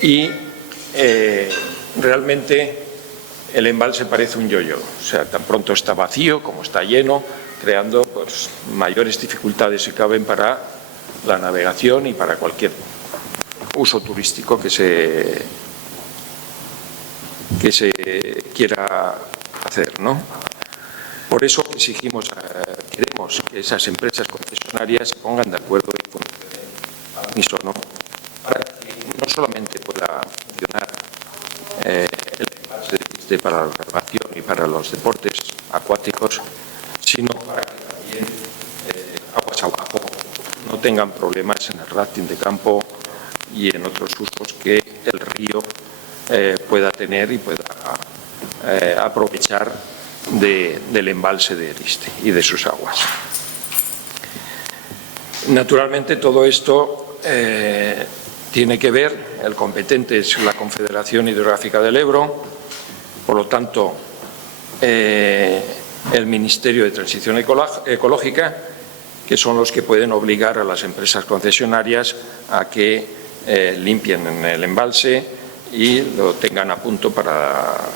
y realmente el embalse parece un yo-yo, o sea, tan pronto está vacío como está lleno, creando pues, mayores dificultades si caben para la navegación y para cualquier uso turístico que se quiera hacer, ¿no? Por eso queremos que esas empresas concesionarias se pongan de acuerdo y funcionen al unísono para que no solamente pueda funcionar el embalse de Liste para la navegación y para los deportes acuáticos, sino para que también aguas abajo no tengan problemas en el rafting de campo y en otros usos que el río pueda tener y pueda aprovechar del embalse de Liste y de sus aguas. Naturalmente todo esto tiene que ver, el competente es la Confederación Hidrográfica del Ebro, por lo tanto el Ministerio de Transición Ecológica, que son los que pueden obligar a las empresas concesionarias a que limpien en el embalse y lo tengan a punto para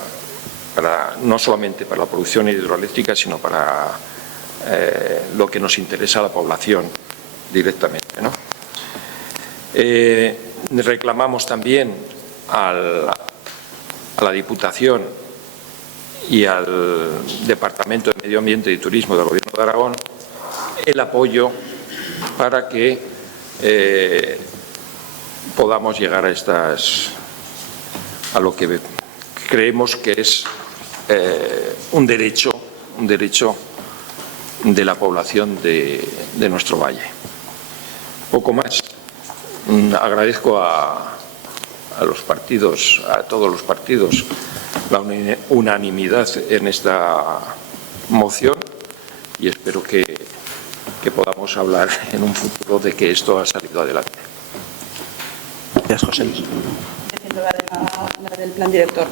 no solamente para la producción hidroeléctrica, sino para lo que nos interesa a la población directamente, ¿no? Reclamamos también a la Diputación y al Departamento de Medio Ambiente y Turismo del Gobierno de Aragón el apoyo para que podamos llegar a lo que creemos que es un derecho de la población de nuestro valle. Poco más. Agradezco a los partidos, a todos los partidos, la unanimidad en esta moción y espero que podamos hablar en un futuro de que esto ha salido adelante. Gracias, José. La del plan director.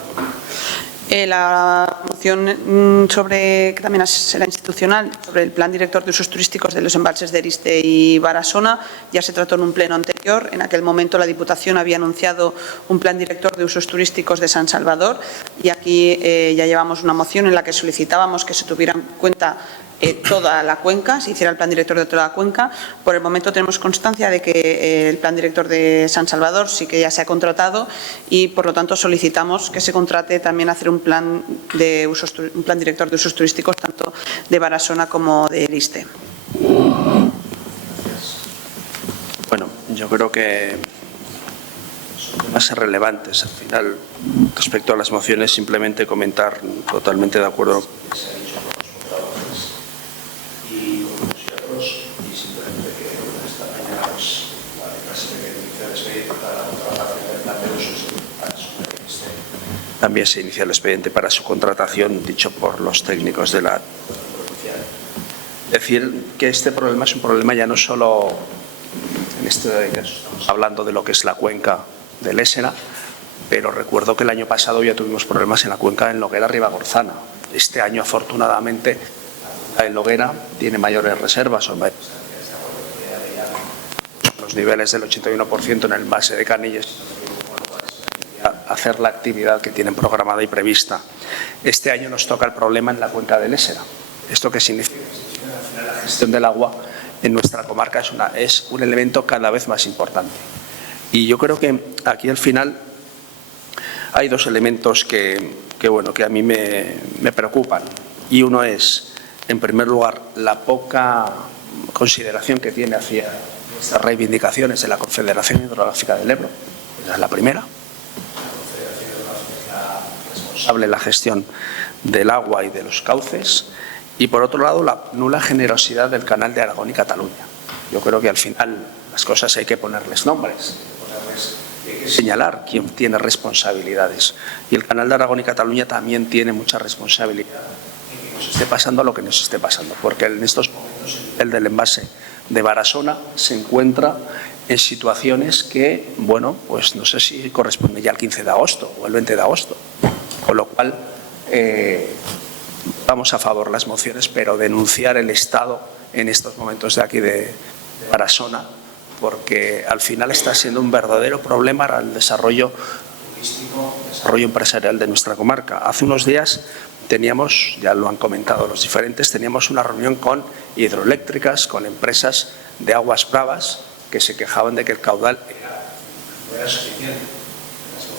La moción que también será institucional, sobre el plan director de usos turísticos de los embalses de Liste y Barasona, ya se trató en un pleno anterior. En aquel momento la Diputación había anunciado un plan director de usos turísticos de San Salvador y aquí ya llevamos una moción en la que solicitábamos que se tuviera en cuenta toda la cuenca, se hiciera el plan director de toda la cuenca. Por el momento tenemos constancia de que el plan director de San Salvador sí que ya se ha contratado y por lo tanto solicitamos que se contrate también hacer un plan director de usos turísticos tanto de Barasona como de Liste. Bueno, yo creo que son temas relevantes. Al final, respecto a las mociones, simplemente comentar totalmente de acuerdo con lo que se ha dicho por los portavoces y con unos y otros, y simplemente que esta mañana la clase de inicia el expediente para la contratación del plan de usos también se inicia el expediente para su contratación, dicho por los técnicos de la provincial. Decir que este problema es un problema ya no solo en este caso, estamos hablando de lo que es la cuenca del Ésera, pero recuerdo que el año pasado ya tuvimos problemas en la cuenca en Noguera-Ribagorzana. Este año, afortunadamente, en Noguera tiene mayores reservas, los niveles del 81% en el embalse de Canilles, hacer la actividad que tienen programada y prevista. Este año nos toca el problema en la cuenca del Ésera. ¿Esto qué significa? La gestión del agua en nuestra comarca es un elemento cada vez más importante. Y yo creo que aquí al final hay dos elementos que a mí me preocupan. Y uno es, en primer lugar, la poca consideración que tiene hacia estas reivindicaciones de la Confederación Hidrográfica del Ebro. Esa es la primera. Responsable la gestión del agua y de los cauces, y por otro lado la nula generosidad del Canal de Aragón y Cataluña. Yo creo que al final las cosas hay que ponerles nombres, hay que señalar quién tiene responsabilidades, y el Canal de Aragón y Cataluña también tiene mucha responsabilidad en que nos esté pasando lo que nos esté pasando, porque en estos momentos el del envase de Barasona se encuentra en situaciones que, bueno, pues no sé si corresponde ya al 15 de agosto o el 20 de agosto. Con lo cual, vamos a favor las mociones, pero denunciar el estado en estos momentos de aquí de Barasona, porque al final está siendo un verdadero problema para el desarrollo turístico, desarrollo empresarial de nuestra comarca. Hace unos días teníamos, ya lo han comentado los diferentes, teníamos una reunión con hidroeléctricas, con empresas de aguas bravas que se quejaban de que el caudal no era suficiente.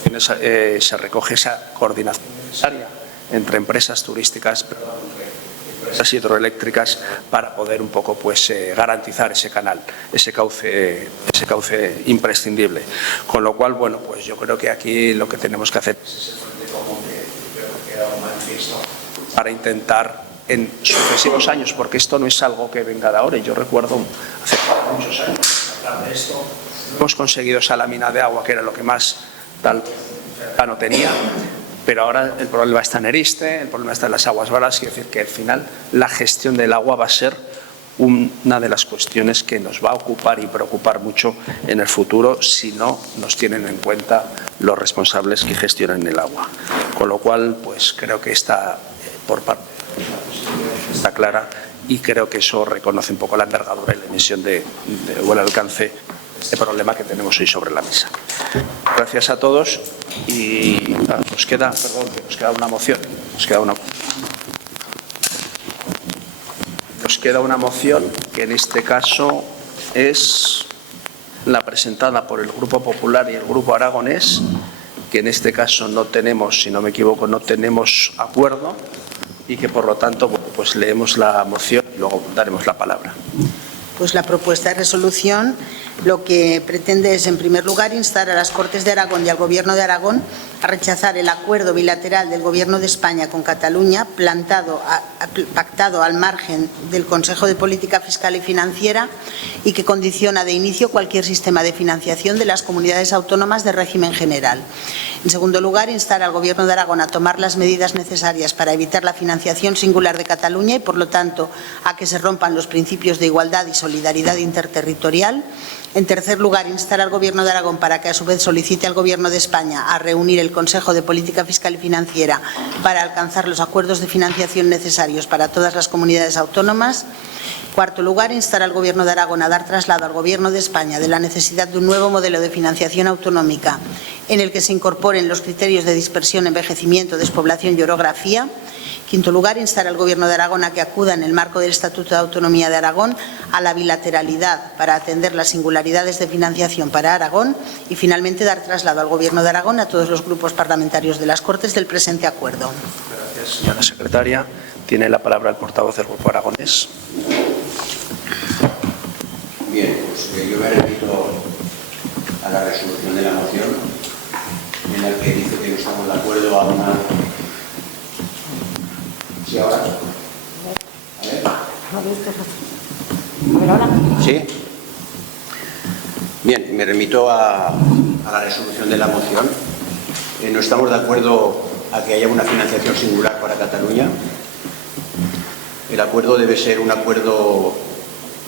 En las mociones se recoge esa coordinación necesaria entre empresas turísticas, empresas hidroeléctricas, para poder un poco pues garantizar ese canal, ese cauce imprescindible. Con lo cual, bueno, pues yo creo que aquí lo que tenemos que hacer es ese frente común que creo que queda un manifiesto para intentar en sucesivos años, porque esto no es algo que venga de ahora. Y yo recuerdo hace muchos años hablar de esto. Hemos conseguido esa lámina de agua que era lo que más tal no tenía. Pero ahora el problema está en Eriste, el problema está en las aguas bravas, quiere decir que al final la gestión del agua va a ser una de las cuestiones que nos va a ocupar y preocupar mucho en el futuro si no nos tienen en cuenta los responsables que gestionan el agua. Con lo cual, pues creo que está por parte está clara y creo que eso reconoce un poco la envergadura y la dimensión o el alcance de problema que tenemos hoy sobre la mesa. Gracias a todos y nos queda una moción. Nos queda una moción que en este caso es la presentada por el Grupo Popular y el Grupo Aragonés, que en este caso no tenemos, si no me equivoco, no tenemos acuerdo y que por lo tanto pues leemos la moción y luego daremos la palabra. Pues la propuesta de resolución lo que pretende es, en primer lugar, instar a las Cortes de Aragón y al Gobierno de Aragón a rechazar el acuerdo bilateral del Gobierno de España con Cataluña, pactado al margen del Consejo de Política Fiscal y Financiera y que condiciona de inicio cualquier sistema de financiación de las comunidades autónomas de régimen general. En segundo lugar, instar al Gobierno de Aragón a tomar las medidas necesarias para evitar la financiación singular de Cataluña y, por lo tanto, a que se rompan los principios de igualdad y solidaridad interterritorial. En tercer lugar, instar al Gobierno de Aragón para que a su vez solicite al Gobierno de España a reunir el Consejo de Política Fiscal y Financiera para alcanzar los acuerdos de financiación necesarios para todas las comunidades autónomas. Cuarto lugar, instar al Gobierno de Aragón a dar traslado al Gobierno de España de la necesidad de un nuevo modelo de financiación autonómica en el que se incorporen los criterios de dispersión, envejecimiento, despoblación y orografía. Quinto lugar, instar al Gobierno de Aragón a que acuda en el marco del Estatuto de Autonomía de Aragón a la bilateralidad para atender las singularidades de financiación para Aragón y, finalmente, dar traslado al Gobierno de Aragón a todos los grupos parlamentarios de las Cortes del presente acuerdo. Gracias, señora secretaria. Tiene la palabra el portavoz del Grupo Aragonés. Bien, pues yo me repito a la resolución de la moción en la que dice que no estamos de acuerdo a una... ¿Sí ahora? A ver. ¿Sí? Bien, me remito a la resolución de la moción. No estamos de acuerdo a que haya una financiación singular para Cataluña. El acuerdo debe ser un acuerdo...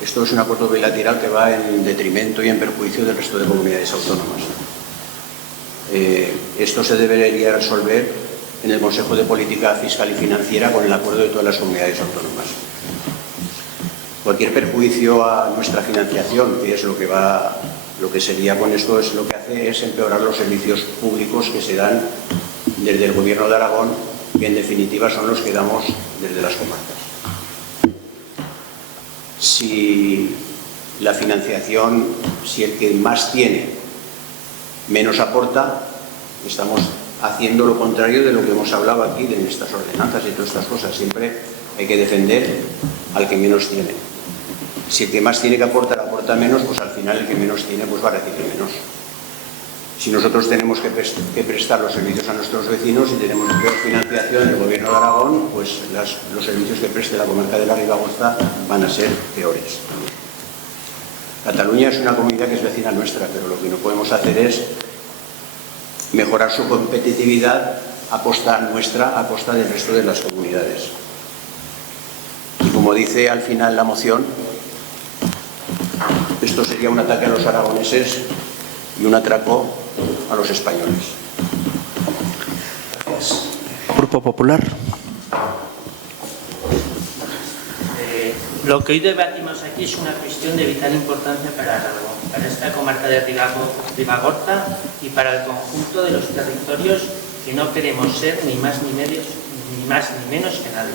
Esto es un acuerdo bilateral que va en detrimento y en perjuicio del resto de comunidades autónomas. Esto se debería resolver en el Consejo de Política Fiscal y Financiera con el acuerdo de todas las comunidades autónomas. Cualquier perjuicio a nuestra financiación, que es lo que sería con esto, es lo que hace es empeorar los servicios públicos que se dan desde el Gobierno de Aragón, que en definitiva son los que damos desde las comarcas. Si la financiación, si el que más tiene menos aporta, estamos haciendo lo contrario de lo que hemos hablado aquí, de estas ordenanzas y todas estas cosas. Siempre hay que defender al que menos tiene. Si el que más tiene que aportar aporta menos, pues al final el que menos tiene pues va a recibir menos. Si nosotros tenemos que prestar los servicios a nuestros vecinos y tenemos peor financiación del Gobierno de Aragón, pues los servicios que preste la comarca de la Ribagorza van a ser peores. Cataluña es una comunidad que es vecina nuestra, pero lo que no podemos hacer es mejorar su competitividad a costa nuestra, a costa del resto de las comunidades. Y como dice al final la moción, esto sería un ataque a los aragoneses y un atraco a los españoles. Grupo Popular. Lo que hoy debatimos aquí es una cuestión de vital importancia para Aragón, para esta comarca de Ribagorza y para el conjunto de los territorios que no queremos ser ni más ni menos que nadie,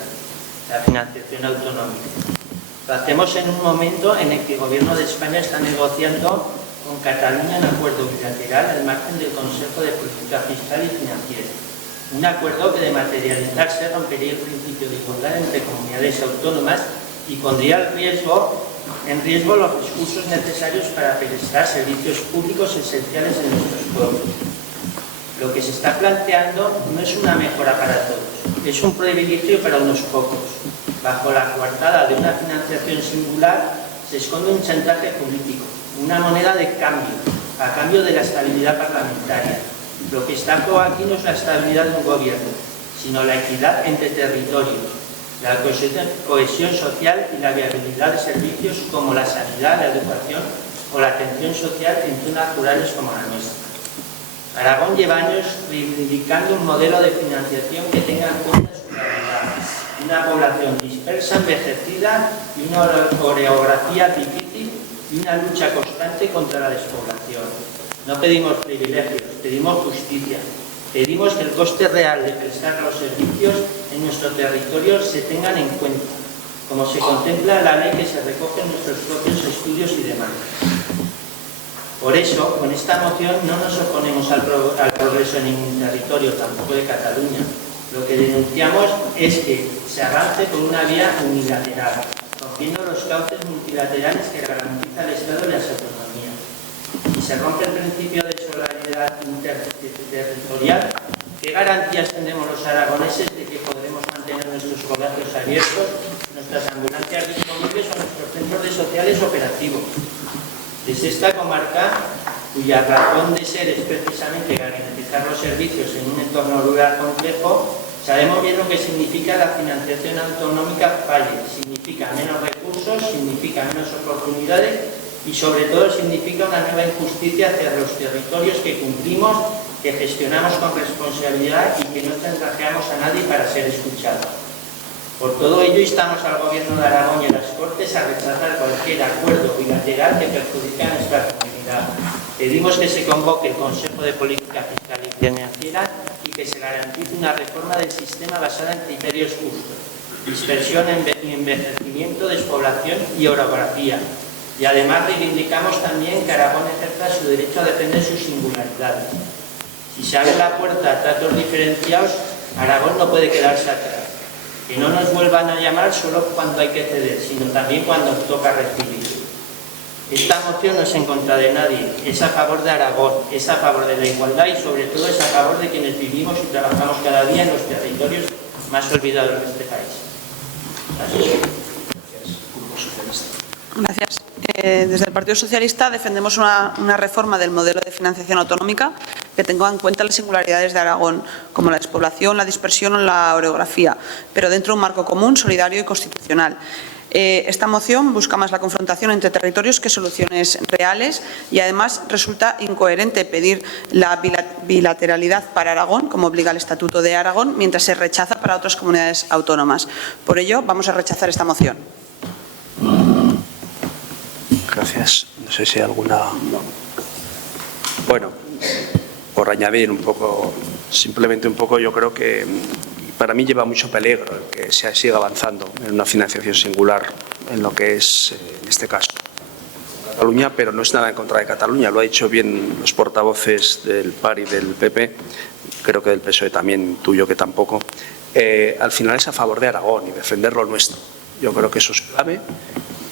la financiación autonómica. Lo hacemos en un momento en el que el Gobierno de España está negociando con Cataluña un acuerdo bilateral al margen del Consejo de Política Fiscal y Financiera. Un acuerdo que, de materializarse, rompería el principio de igualdad entre comunidades autónomas y pondría en riesgo los recursos necesarios para prestar servicios públicos esenciales en nuestros pueblos. Lo que se está planteando no es una mejora para todos, es un privilegio para unos pocos. Bajo la coartada de una financiación singular se esconde un chantaje político, una moneda de cambio, a cambio de la estabilidad parlamentaria. Lo que está aquí no es la estabilidad de un gobierno, sino la equidad entre territorios, la cohesión social y la viabilidad de servicios como la sanidad, la educación o la atención social en zonas rurales como la nuestra. Aragón lleva años reivindicando un modelo de financiación que tenga en cuenta su realidad, una población dispersa, envejecida y una orografía difícil y una lucha constante contra la despoblación. No pedimos privilegios, pedimos justicia. Pedimos que el coste real de prestar los servicios en nuestro territorio se tengan en cuenta, como se contempla en la ley que se recoge en nuestros propios estudios y demás. Por eso, con esta moción no nos oponemos al progreso en ningún territorio, tampoco de Cataluña. Lo que denunciamos es que se avance por una vía unilateral, rompiendo los cauces multilaterales que garantiza el Estado y las autonomías. Y se rompe el principio de solidaridad interterritorial. ¿Qué garantías tenemos los aragoneses de que podremos mantener nuestros colegios abiertos, nuestras ambulancias disponibles o nuestros centros de sociales operativos? Desde esta comarca, cuya razón de ser es precisamente garantizar los servicios en un entorno rural complejo, sabemos bien lo que significa la financiación autonómica falle. Significa menos recursos, significa menos oportunidades y sobre todo significa una nueva injusticia hacia los territorios que cumplimos, que gestionamos con responsabilidad y que no chantajeamos a nadie para ser escuchados. Por todo ello, instamos al Gobierno de Aragón y a las Cortes a rechazar cualquier acuerdo bilateral que perjudique a nuestra comunidad. Pedimos que se convoque el Consejo de Política Fiscal y Financiera y que se garantice una reforma del sistema basada en criterios justos, dispersión, envejecimiento, despoblación y orografía. Y además reivindicamos también que Aragón ejerza su derecho a defender sus singularidades. Si se abre la puerta a tratos diferenciados, Aragón no puede quedarse atrás. Que no nos vuelvan a llamar solo cuando hay que ceder, sino también cuando toca recibir. Esta moción no es en contra de nadie, es a favor de Aragón, es a favor de la igualdad y sobre todo es a favor de quienes vivimos y trabajamos cada día en los territorios más olvidados de este país. Gracias. Desde el Partido Socialista defendemos una reforma del modelo de financiación autonómica que tenga en cuenta las singularidades de Aragón, como la despoblación, la dispersión o la orografía, pero dentro de un marco común, solidario y constitucional. Esta moción busca más la confrontación entre territorios que soluciones reales y además resulta incoherente pedir la bilateralidad para Aragón, como obliga el Estatuto de Aragón, mientras se rechaza para otras comunidades autónomas. Por ello, vamos a rechazar esta moción. Gracias. No sé si hay alguna... Bueno, por añadir un poco, simplemente un poco, yo creo que para mí lleva mucho peligro que se siga avanzando en una financiación singular en lo que es, en este caso, Cataluña, pero no es nada en contra de Cataluña. Lo ha dicho bien los portavoces del PAR y del PP, creo que del PSOE también, tuyo que tampoco. Al final es a favor de Aragón y defender lo nuestro. Yo creo que eso es clave.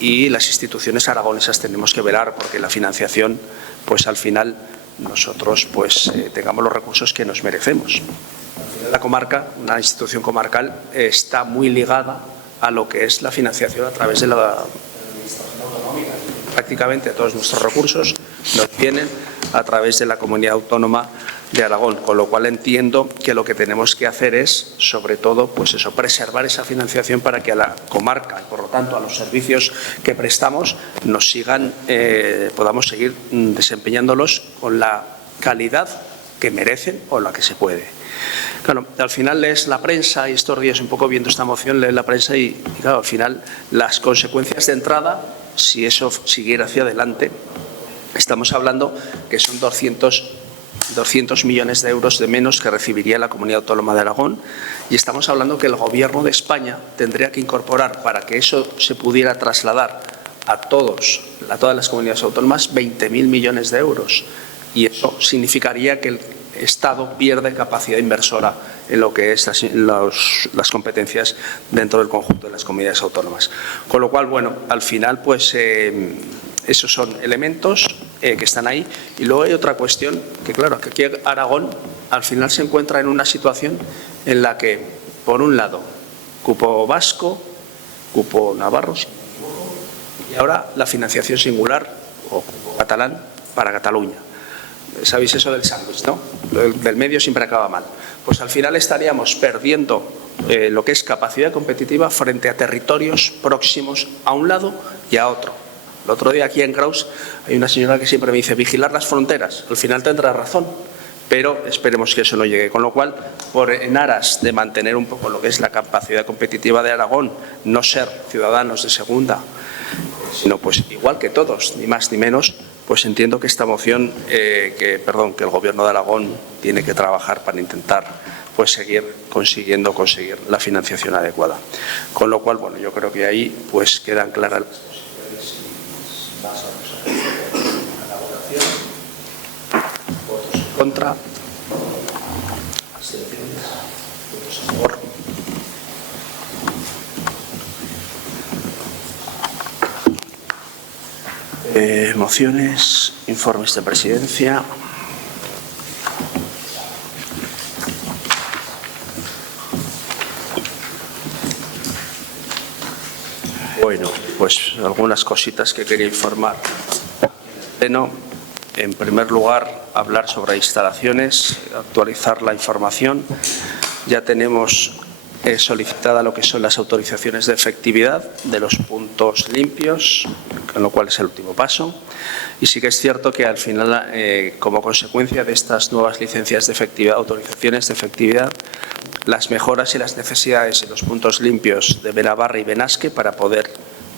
Y las instituciones aragonesas tenemos que velar porque la financiación, pues al final nosotros pues tengamos los recursos que nos merecemos. La comarca, una institución comarcal, está muy ligada a lo que es la financiación a través de la administración autonómica. Prácticamente todos nuestros recursos nos vienen a través de la comunidad autónoma de Aragón, con lo cual entiendo que lo que tenemos que hacer es, sobre todo, pues eso, preservar esa financiación para que a la comarca y, por lo tanto, a los servicios que prestamos nos sigan, podamos seguir desempeñándolos con la calidad que merecen o la que se puede. Claro, al final lees la prensa y estos días un poco viendo esta moción, lees la prensa y claro, al final las consecuencias de entrada, si eso siguiera hacia adelante, Estamos hablando que son 200 millones de euros de menos que recibiría la Comunidad Autónoma de Aragón, y estamos hablando que el Gobierno de España tendría que incorporar, para que eso se pudiera trasladar a todas las comunidades autónomas, 20.000 millones de euros, y eso significaría que el Estado pierde capacidad inversora en lo que es las competencias dentro del conjunto de las comunidades autónomas. Con lo cual, bueno, al final, pues esos son elementos que están ahí. Y luego hay otra cuestión, que claro, que aquí Aragón al final se encuentra en una situación en la que, por un lado, cupo vasco, cupo navarro, y ahora la financiación singular o cupo catalán para Cataluña. Sabéis eso del sándwich, ¿no? Del medio siempre acaba mal. Pues al final estaríamos perdiendo lo que es capacidad competitiva frente a territorios próximos a un lado y a otro. El otro día aquí en Graus hay una señora que siempre me dice vigilar las fronteras. Al final tendrá razón, pero esperemos que eso no llegue. Con lo cual, en aras de mantener un poco lo que es la capacidad competitiva de Aragón, no ser ciudadanos de segunda, sino pues igual que todos, ni más ni menos, pues entiendo que esta moción, que el Gobierno de Aragón tiene que trabajar para intentar pues seguir conseguir la financiación adecuada. Con lo cual, bueno, yo creo que ahí pues quedan claras las posiciones. Votos en contra, abstenciones, votos a favor. Mociones, informes de presidencia. Bueno, pues algunas cositas que quería informar. En primer lugar, hablar sobre instalaciones, actualizar la información. Ya tenemos solicitada lo que son las autorizaciones de efectividad de los puntos limpios, con lo cual es el último paso. Y sí que es cierto que al final, como consecuencia de estas nuevas licencias de efectividad, autorizaciones de efectividad, las mejoras y las necesidades en los puntos limpios de Benabarre y Benasque, para poder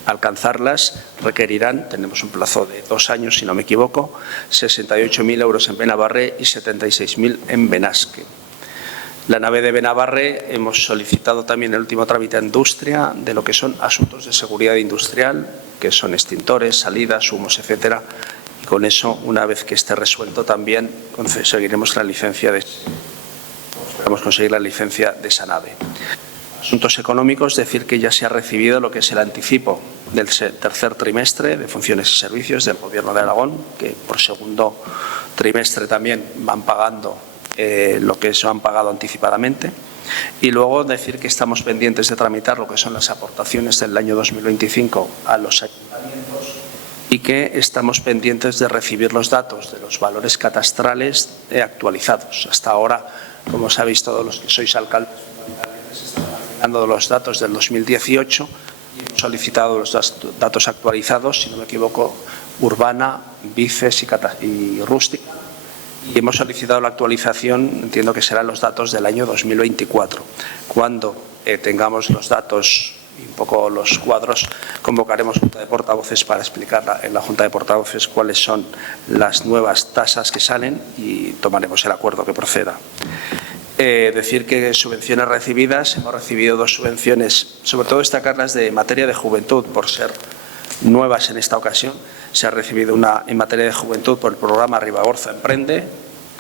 alcanzarlas, requerirán, tenemos un plazo de 2 años si no me equivoco, 68.000 euros en Benabarre y 76.000 en Benasque. La nave de Benabarre hemos solicitado también el último trámite a industria de lo que son asuntos de seguridad industrial, que son extintores, salidas, humos, etcétera. Y con eso, una vez que esté resuelto, también conseguiremos esperamos conseguir la licencia de esa nave. Asuntos económicos, decir que ya se ha recibido lo que es el anticipo del tercer trimestre de funciones y servicios del Gobierno de Aragón, que por segundo trimestre también van pagando lo que se han pagado anticipadamente. Y luego decir que estamos pendientes de tramitar lo que son las aportaciones del año 2025 a los ayuntamientos y que estamos pendientes de recibir los datos de los valores catastrales actualizados. Hasta ahora, como sabéis todos los que sois alcaldes, se están aplicando los datos del 2018 y hemos solicitado los datos actualizados, si no me equivoco, Urbana, Vices y Rústica. Y hemos solicitado la actualización, entiendo que serán los datos del año 2024. Cuando tengamos los datos y un poco los cuadros, convocaremos Junta de Portavoces para explicar en la Junta de Portavoces cuáles son las nuevas tasas que salen y tomaremos el acuerdo que proceda. Decir que subvenciones recibidas, hemos recibido 2 subvenciones, sobre todo destacarlas de materia de juventud, por ser nuevas en esta ocasión. Se ha recibido una en materia de juventud por el programa Ribagorza Emprende,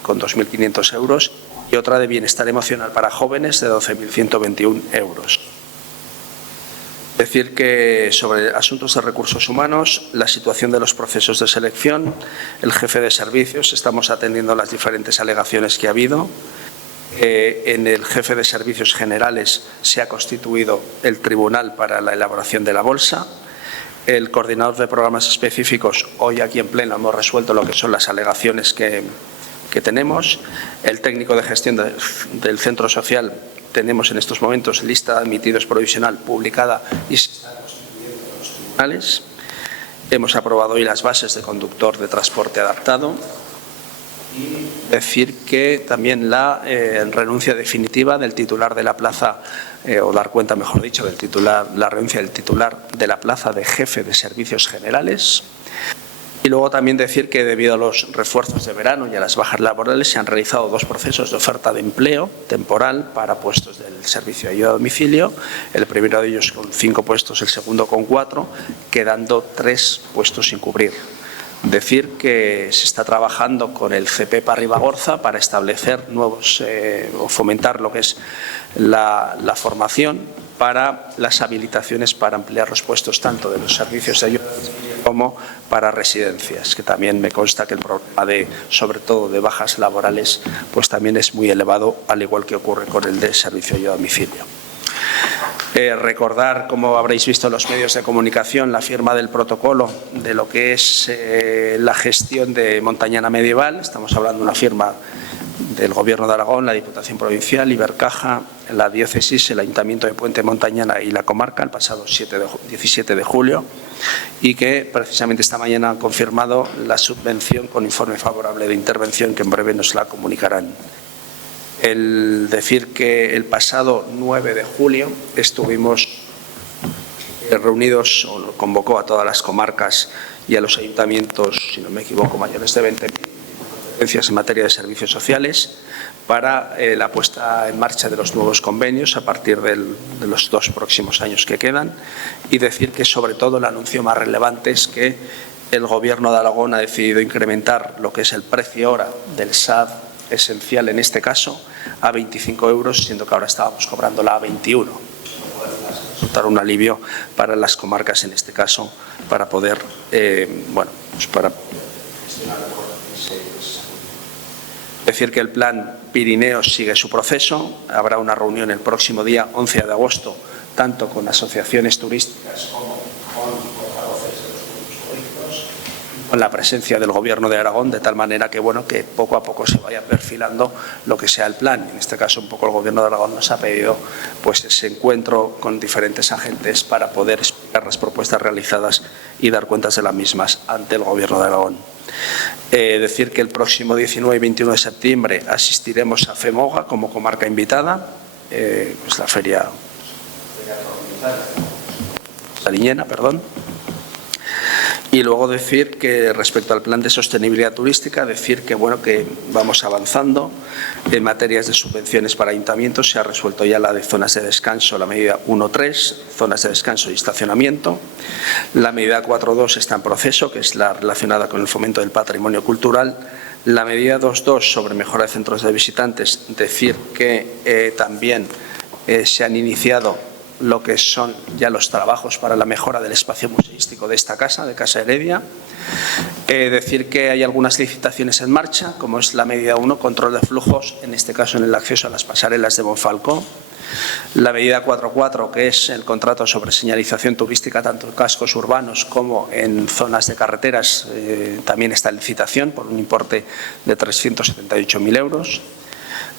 con 2.500 euros, y otra de bienestar emocional para jóvenes de 12.121 euros. Decir que sobre asuntos de recursos humanos, la situación de los procesos de selección, el jefe de servicios, estamos atendiendo las diferentes alegaciones que ha habido. En el jefe de servicios generales se ha constituido el tribunal para la elaboración de la bolsa. El coordinador de programas específicos, hoy aquí en pleno hemos resuelto lo que son las alegaciones que tenemos. El técnico de gestión del centro social, tenemos en estos momentos lista de admitidos provisional publicada y se están constituyendo los tribunales. Hemos aprobado hoy las bases de conductor de transporte adaptado. Y decir que también la renuncia definitiva del titular de la plaza, o dar cuenta, mejor dicho, del titular, la renuncia del titular de la plaza de jefe de servicios generales. Y luego también decir que debido a los refuerzos de verano y a las bajas laborales se han realizado 2 procesos de oferta de empleo temporal para puestos del servicio de ayuda a domicilio, el primero de ellos con 5 puestos, el segundo con 4, quedando 3 puestos sin cubrir. Decir que se está trabajando con el CEPEPA Ribagorza para establecer nuevos o fomentar lo que es la formación para las habilitaciones para ampliar los puestos tanto de los servicios de ayuda como para residencias, que también me consta que el problema sobre todo de bajas laborales, pues también es muy elevado, al igual que ocurre con el de servicio de ayuda a domicilio. Recordar, como habréis visto en los medios de comunicación, la firma del protocolo de lo que es la gestión de Montañana Medieval. Estamos hablando de una firma del Gobierno de Aragón, la Diputación Provincial, Ibercaja, la Diócesis, el Ayuntamiento de Puente Montañana y la comarca el pasado 17 de julio y que precisamente esta mañana han confirmado la subvención con informe favorable de intervención que en breve nos la comunicarán. El decir que el pasado 9 de julio estuvimos reunidos, o convocó a todas las comarcas y a los ayuntamientos, si no me equivoco, mayores de 20.000 competencias en materia de servicios sociales para la puesta en marcha de los nuevos convenios a partir de los 2 próximos años que quedan y decir que sobre todo el anuncio más relevante es que el Gobierno de Aragón ha decidido incrementar lo que es el precio hora del SAD esencial en este caso a 25 euros, siendo que ahora estábamos cobrándola a 21. Resultar un alivio para las comarcas en este caso para poder, para decir que el plan Pirineos sigue su proceso. Habrá una reunión el próximo día 11 de agosto, tanto con asociaciones turísticas como con con la presencia del Gobierno de Aragón, de tal manera que, que poco a poco se vaya perfilando lo que sea el plan. En este caso, un poco el Gobierno de Aragón nos ha pedido pues, ese encuentro con diferentes agentes para poder explicar las propuestas realizadas y dar cuentas de las mismas ante el Gobierno de Aragón. Decir que el próximo 19 y 21 de septiembre asistiremos a FEMOGA como comarca invitada, pues la feria Saliñena, Y luego decir que respecto al plan de sostenibilidad turística, decir que que vamos avanzando en materias de subvenciones para ayuntamientos. Se ha resuelto ya la de zonas de descanso, la medida 1.3, zonas de descanso y estacionamiento. La medida 4.2 está en proceso, que es la relacionada con el fomento del patrimonio cultural. La medida 2.2 sobre mejora de centros de visitantes, decir que también se han iniciado lo que son ya los trabajos para la mejora del espacio museístico de esta casa, de Casa Heredia. Decir que hay algunas licitaciones en marcha, como es la medida 1, control de flujos, en este caso en el acceso a las pasarelas de Monfalcó. La medida 4.4, que es el contrato sobre señalización turística, tanto en cascos urbanos como en zonas de carreteras, también está en licitación por un importe de 378.000 euros.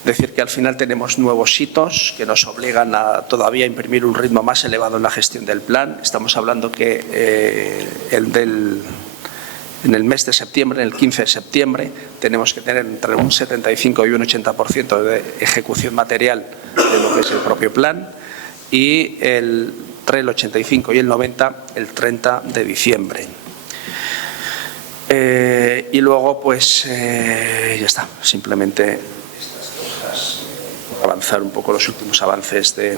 Decir que al final tenemos nuevos hitos que nos obligan a todavía imprimir un ritmo más elevado en la gestión del plan. Estamos hablando que en el mes de septiembre, en el 15 de septiembre, tenemos que tener entre un 75 y un 80% de ejecución material de lo que es el propio plan y entre el 85 y el 90 el 30 de diciembre. Y luego, pues, ya está, simplemente avanzar un poco los últimos avances de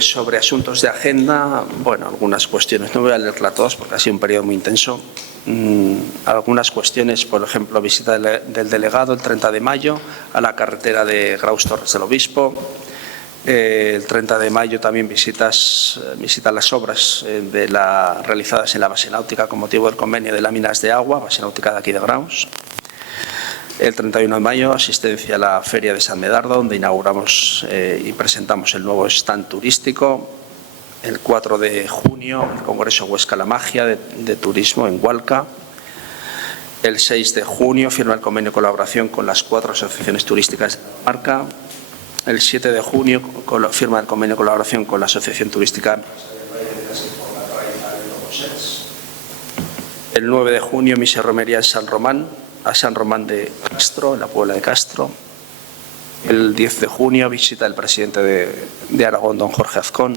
sobre asuntos de agenda, algunas cuestiones, no voy a leerla todas porque ha sido un periodo muy intenso. Algunas cuestiones, por ejemplo, visita del delegado el 30 de mayo a la carretera de Graus Torres del Obispo. El 30 de mayo también visita las obras realizadas en la base náutica con motivo del convenio de láminas de agua, base náutica de aquí de Graus. El 31 de mayo, asistencia a la Feria de San Medardo, donde inauguramos y presentamos el nuevo stand turístico. El 4 de junio, el Congreso Huesca La Magia de Turismo en Hualca. El 6 de junio, firma el convenio de colaboración con las 4 asociaciones turísticas de la marca. El 7 de junio, firma el convenio de colaboración con la Asociación Turística. El 9 de junio, misa y romería en San Román, a San Román de Castro, en la Puebla de Castro. El 10 de junio, visita del presidente de Aragón, don Jorge Azcón.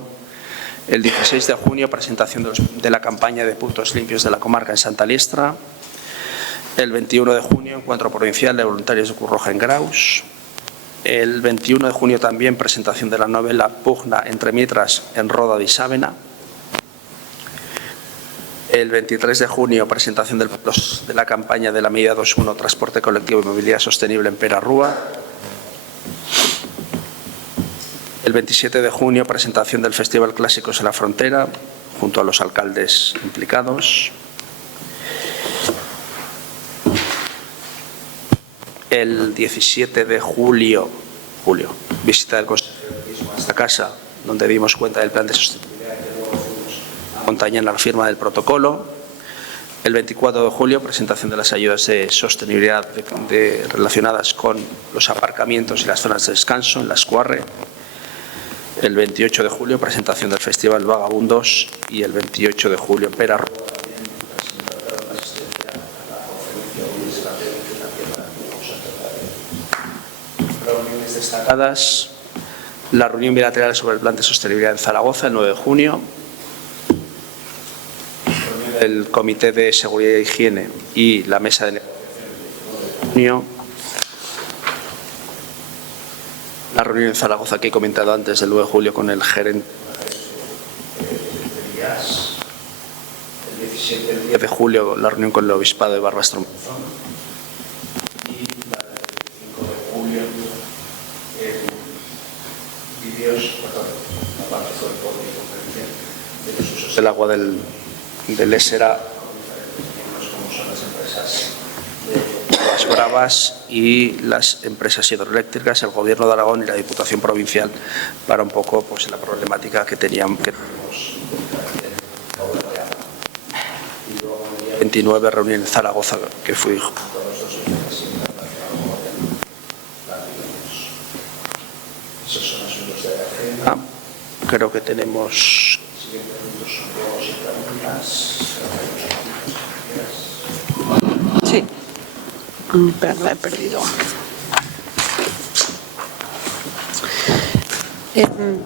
El 16 de junio, presentación de la campaña de puntos limpios de la comarca en Santa Liestra. El 21 de junio, encuentro provincial de voluntarios de Cruz Roja en Graus. El 21 de junio también, presentación de la novela Pugna entre Mitras en Roda de Isávena. El 23 de junio, presentación de la campaña de la medida 2.1, transporte colectivo y movilidad sostenible en Perarrúa. El 27 de junio, presentación del Festival Clásicos en la Frontera, junto a los alcaldes implicados. El 17 de julio, visita del consejero a esta casa, donde dimos cuenta del plan de sostenibilidad y luego fuimos a Montañana a la firma del protocolo. El 24 de julio, presentación de las ayudas de sostenibilidad relacionadas con los aparcamientos y las zonas de descanso en la Escuarre. El 28 de julio, presentación del Festival Vagabundos, y el 28 de julio en Perarrúa también presentaron la asistencia a la conferencia hoy estratégica de reuniones destacadas. La reunión bilateral sobre el plan de sostenibilidad en Zaragoza el 9 de junio. El Comité de Seguridad e Higiene y la Mesa de Negociación el 9 de junio. La reunión en Zaragoza que he comentado antes del 9 de julio con el gerente de IAS. El 10 de julio la reunión con el Obispado de Barbastro-Monzón. Y la del 25 de julio vídeos, la parte sobre de los usos del agua del Ésera con diferentes miembros como son las empresas de Aguas Bravas y las empresas hidroeléctricas, el Gobierno de Aragón y la Diputación Provincial, para un poco pues la problemática que tenemos. Y luego el día 29 reunión en Zaragoza, que fui junto a los dos vicepresidentes internacionales. Esos son asuntos de la agenda. Creo que tenemos siguientes puntos son juegos y preguntas. Sí. Espera, la he perdido. Son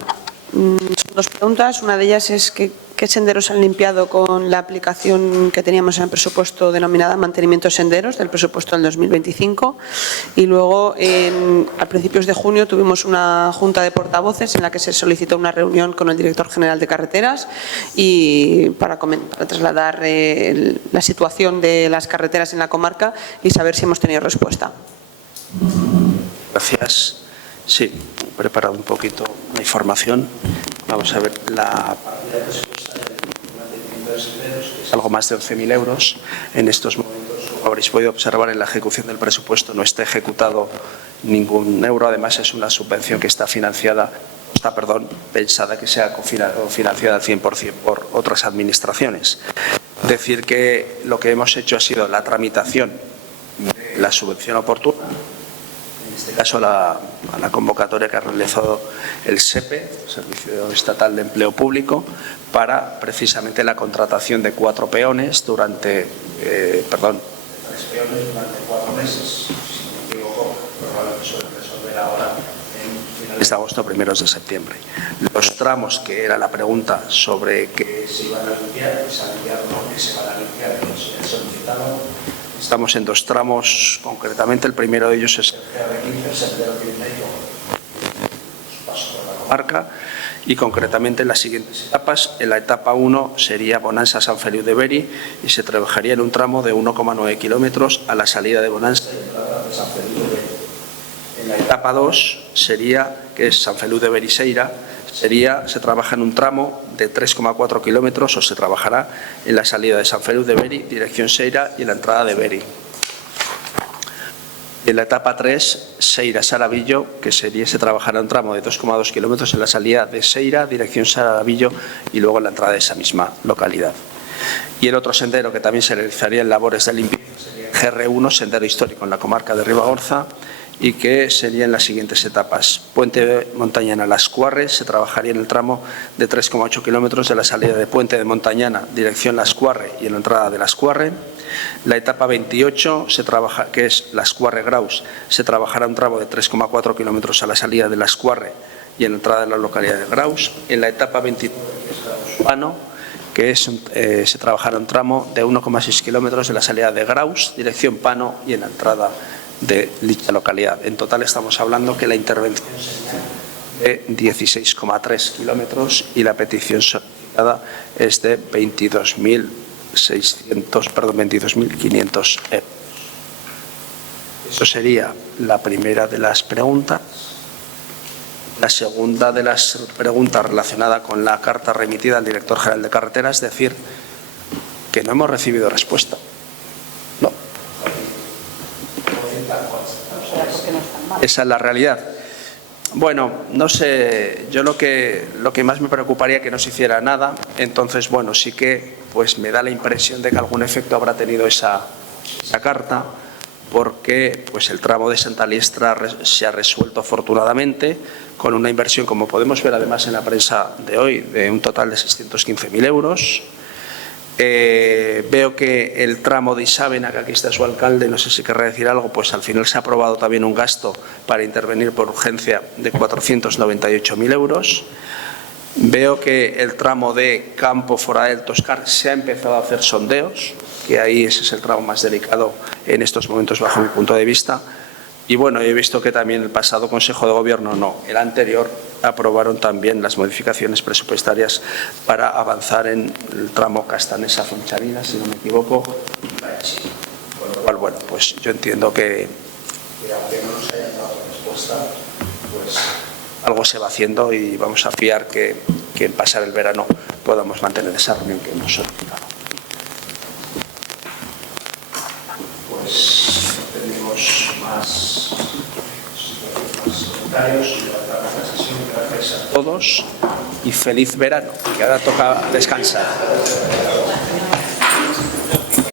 dos preguntas. Una de ellas es ¿qué senderos han limpiado con la aplicación que teníamos en el presupuesto denominada mantenimiento de senderos del presupuesto del 2025? Y luego, a principios de junio, tuvimos una junta de portavoces en la que se solicitó una reunión con el director general de carreteras y para trasladar la situación de las carreteras en la comarca y saber si hemos tenido respuesta. Gracias. Sí, he preparado un poquito la información. Vamos a ver la partida presupuestaria de mantenimiento de senderos, que es algo más de 11.000 euros. En estos momentos, como habréis podido observar, en la ejecución del presupuesto no está ejecutado ningún euro. Además, es una subvención que está pensada que sea financiada al 100% por otras administraciones. Decir que lo que hemos hecho ha sido la tramitación de la subvención oportuna. En este caso, a la convocatoria que ha realizado el SEPE, Servicio Estatal de Empleo Público, para precisamente la contratación de 3 peones durante 4 meses, si no me equivoco, probablemente suele resolver ahora en finales de agosto, primeros de septiembre. Los tramos, que era la pregunta sobre qué se iban a limpiar, qué se van a limpiar, que se solicitaban. Estamos en 2 tramos, concretamente el primero de ellos es el GR15, el sendero Pirineo, paso por la comarca, y concretamente en las siguientes etapas. En la etapa 1 sería Bonanza San Feliu de Beri y se trabajaría en un tramo de 1,9 kilómetros a la salida de Bonanza y entrada de San Feliu de Beri. En la etapa 2 sería, que es San Feliu de Beri-Seira, se trabaja en un tramo de 3,4 kilómetros o se trabajará en la salida de San Feliu de Beri, dirección Seira, y en la entrada de Beri. En la etapa 3, Seira-Saravillo, que se trabajará un tramo de 2,2 kilómetros en la salida de Seira, dirección Saravillo, y luego en la entrada de esa misma localidad. Y el otro sendero que también se realizaría en labores de limpieza sería GR1, sendero histórico en la comarca de Ribagorza, y que serían las siguientes etapas. Puente de Montañana a Las Cuarres, se trabajaría en el tramo de 3,8 kilómetros de la salida de Puente de Montañana, dirección Las Cuarre, y en la entrada de Las Cuarre. La etapa 28, que es Las Cuarre-Graus, se trabajará un tramo de 3,4 kilómetros a la salida de Las Cuarre y en la entrada de la localidad de Graus. En la etapa 29, que es Pano, que se trabajará un tramo de 1,6 kilómetros de la salida de Graus, dirección Pano, y en la entrada de dicha localidad. En total estamos hablando que la intervención sería de 16,3 kilómetros y la petición solicitada es de 22.500 euros. Eso sería la primera de las preguntas. La segunda de las preguntas relacionada con la carta remitida al director general de carreteras, es decir, que no hemos recibido respuesta. No. Esa es la realidad. Bueno, no sé, yo lo que más me preocuparía es que no se hiciera nada. Entonces, bueno, sí que pues me da la impresión de que algún efecto habrá tenido esa carta, porque pues el tramo de Santa Liestra se ha resuelto afortunadamente con una inversión, como podemos ver además en la prensa de hoy, de un total de 615.000 euros. Veo que el tramo de Isávena, que aquí está su alcalde, no sé si querrá decir algo, pues al final se ha aprobado también un gasto para intervenir por urgencia de 498.000 euros. Veo que el tramo de Campo Fora del Toscar se ha empezado a hacer sondeos, que ahí ese es el tramo más delicado en estos momentos bajo mi punto de vista. Y bueno, he visto que también el pasado Consejo de Gobierno, no, el anterior, aprobaron también las modificaciones presupuestarias para avanzar en el tramo Castanesa-Fonchavina, si no me equivoco, con lo cual, bueno, pues yo entiendo que aunque no nos hayan dado respuesta, pues algo se va haciendo y vamos a fiar que en pasar el verano podamos mantener esa reunión que hemos solicitado. Pues tenemos más comentarios. Gracias a todos y feliz verano, que ahora toca descansar.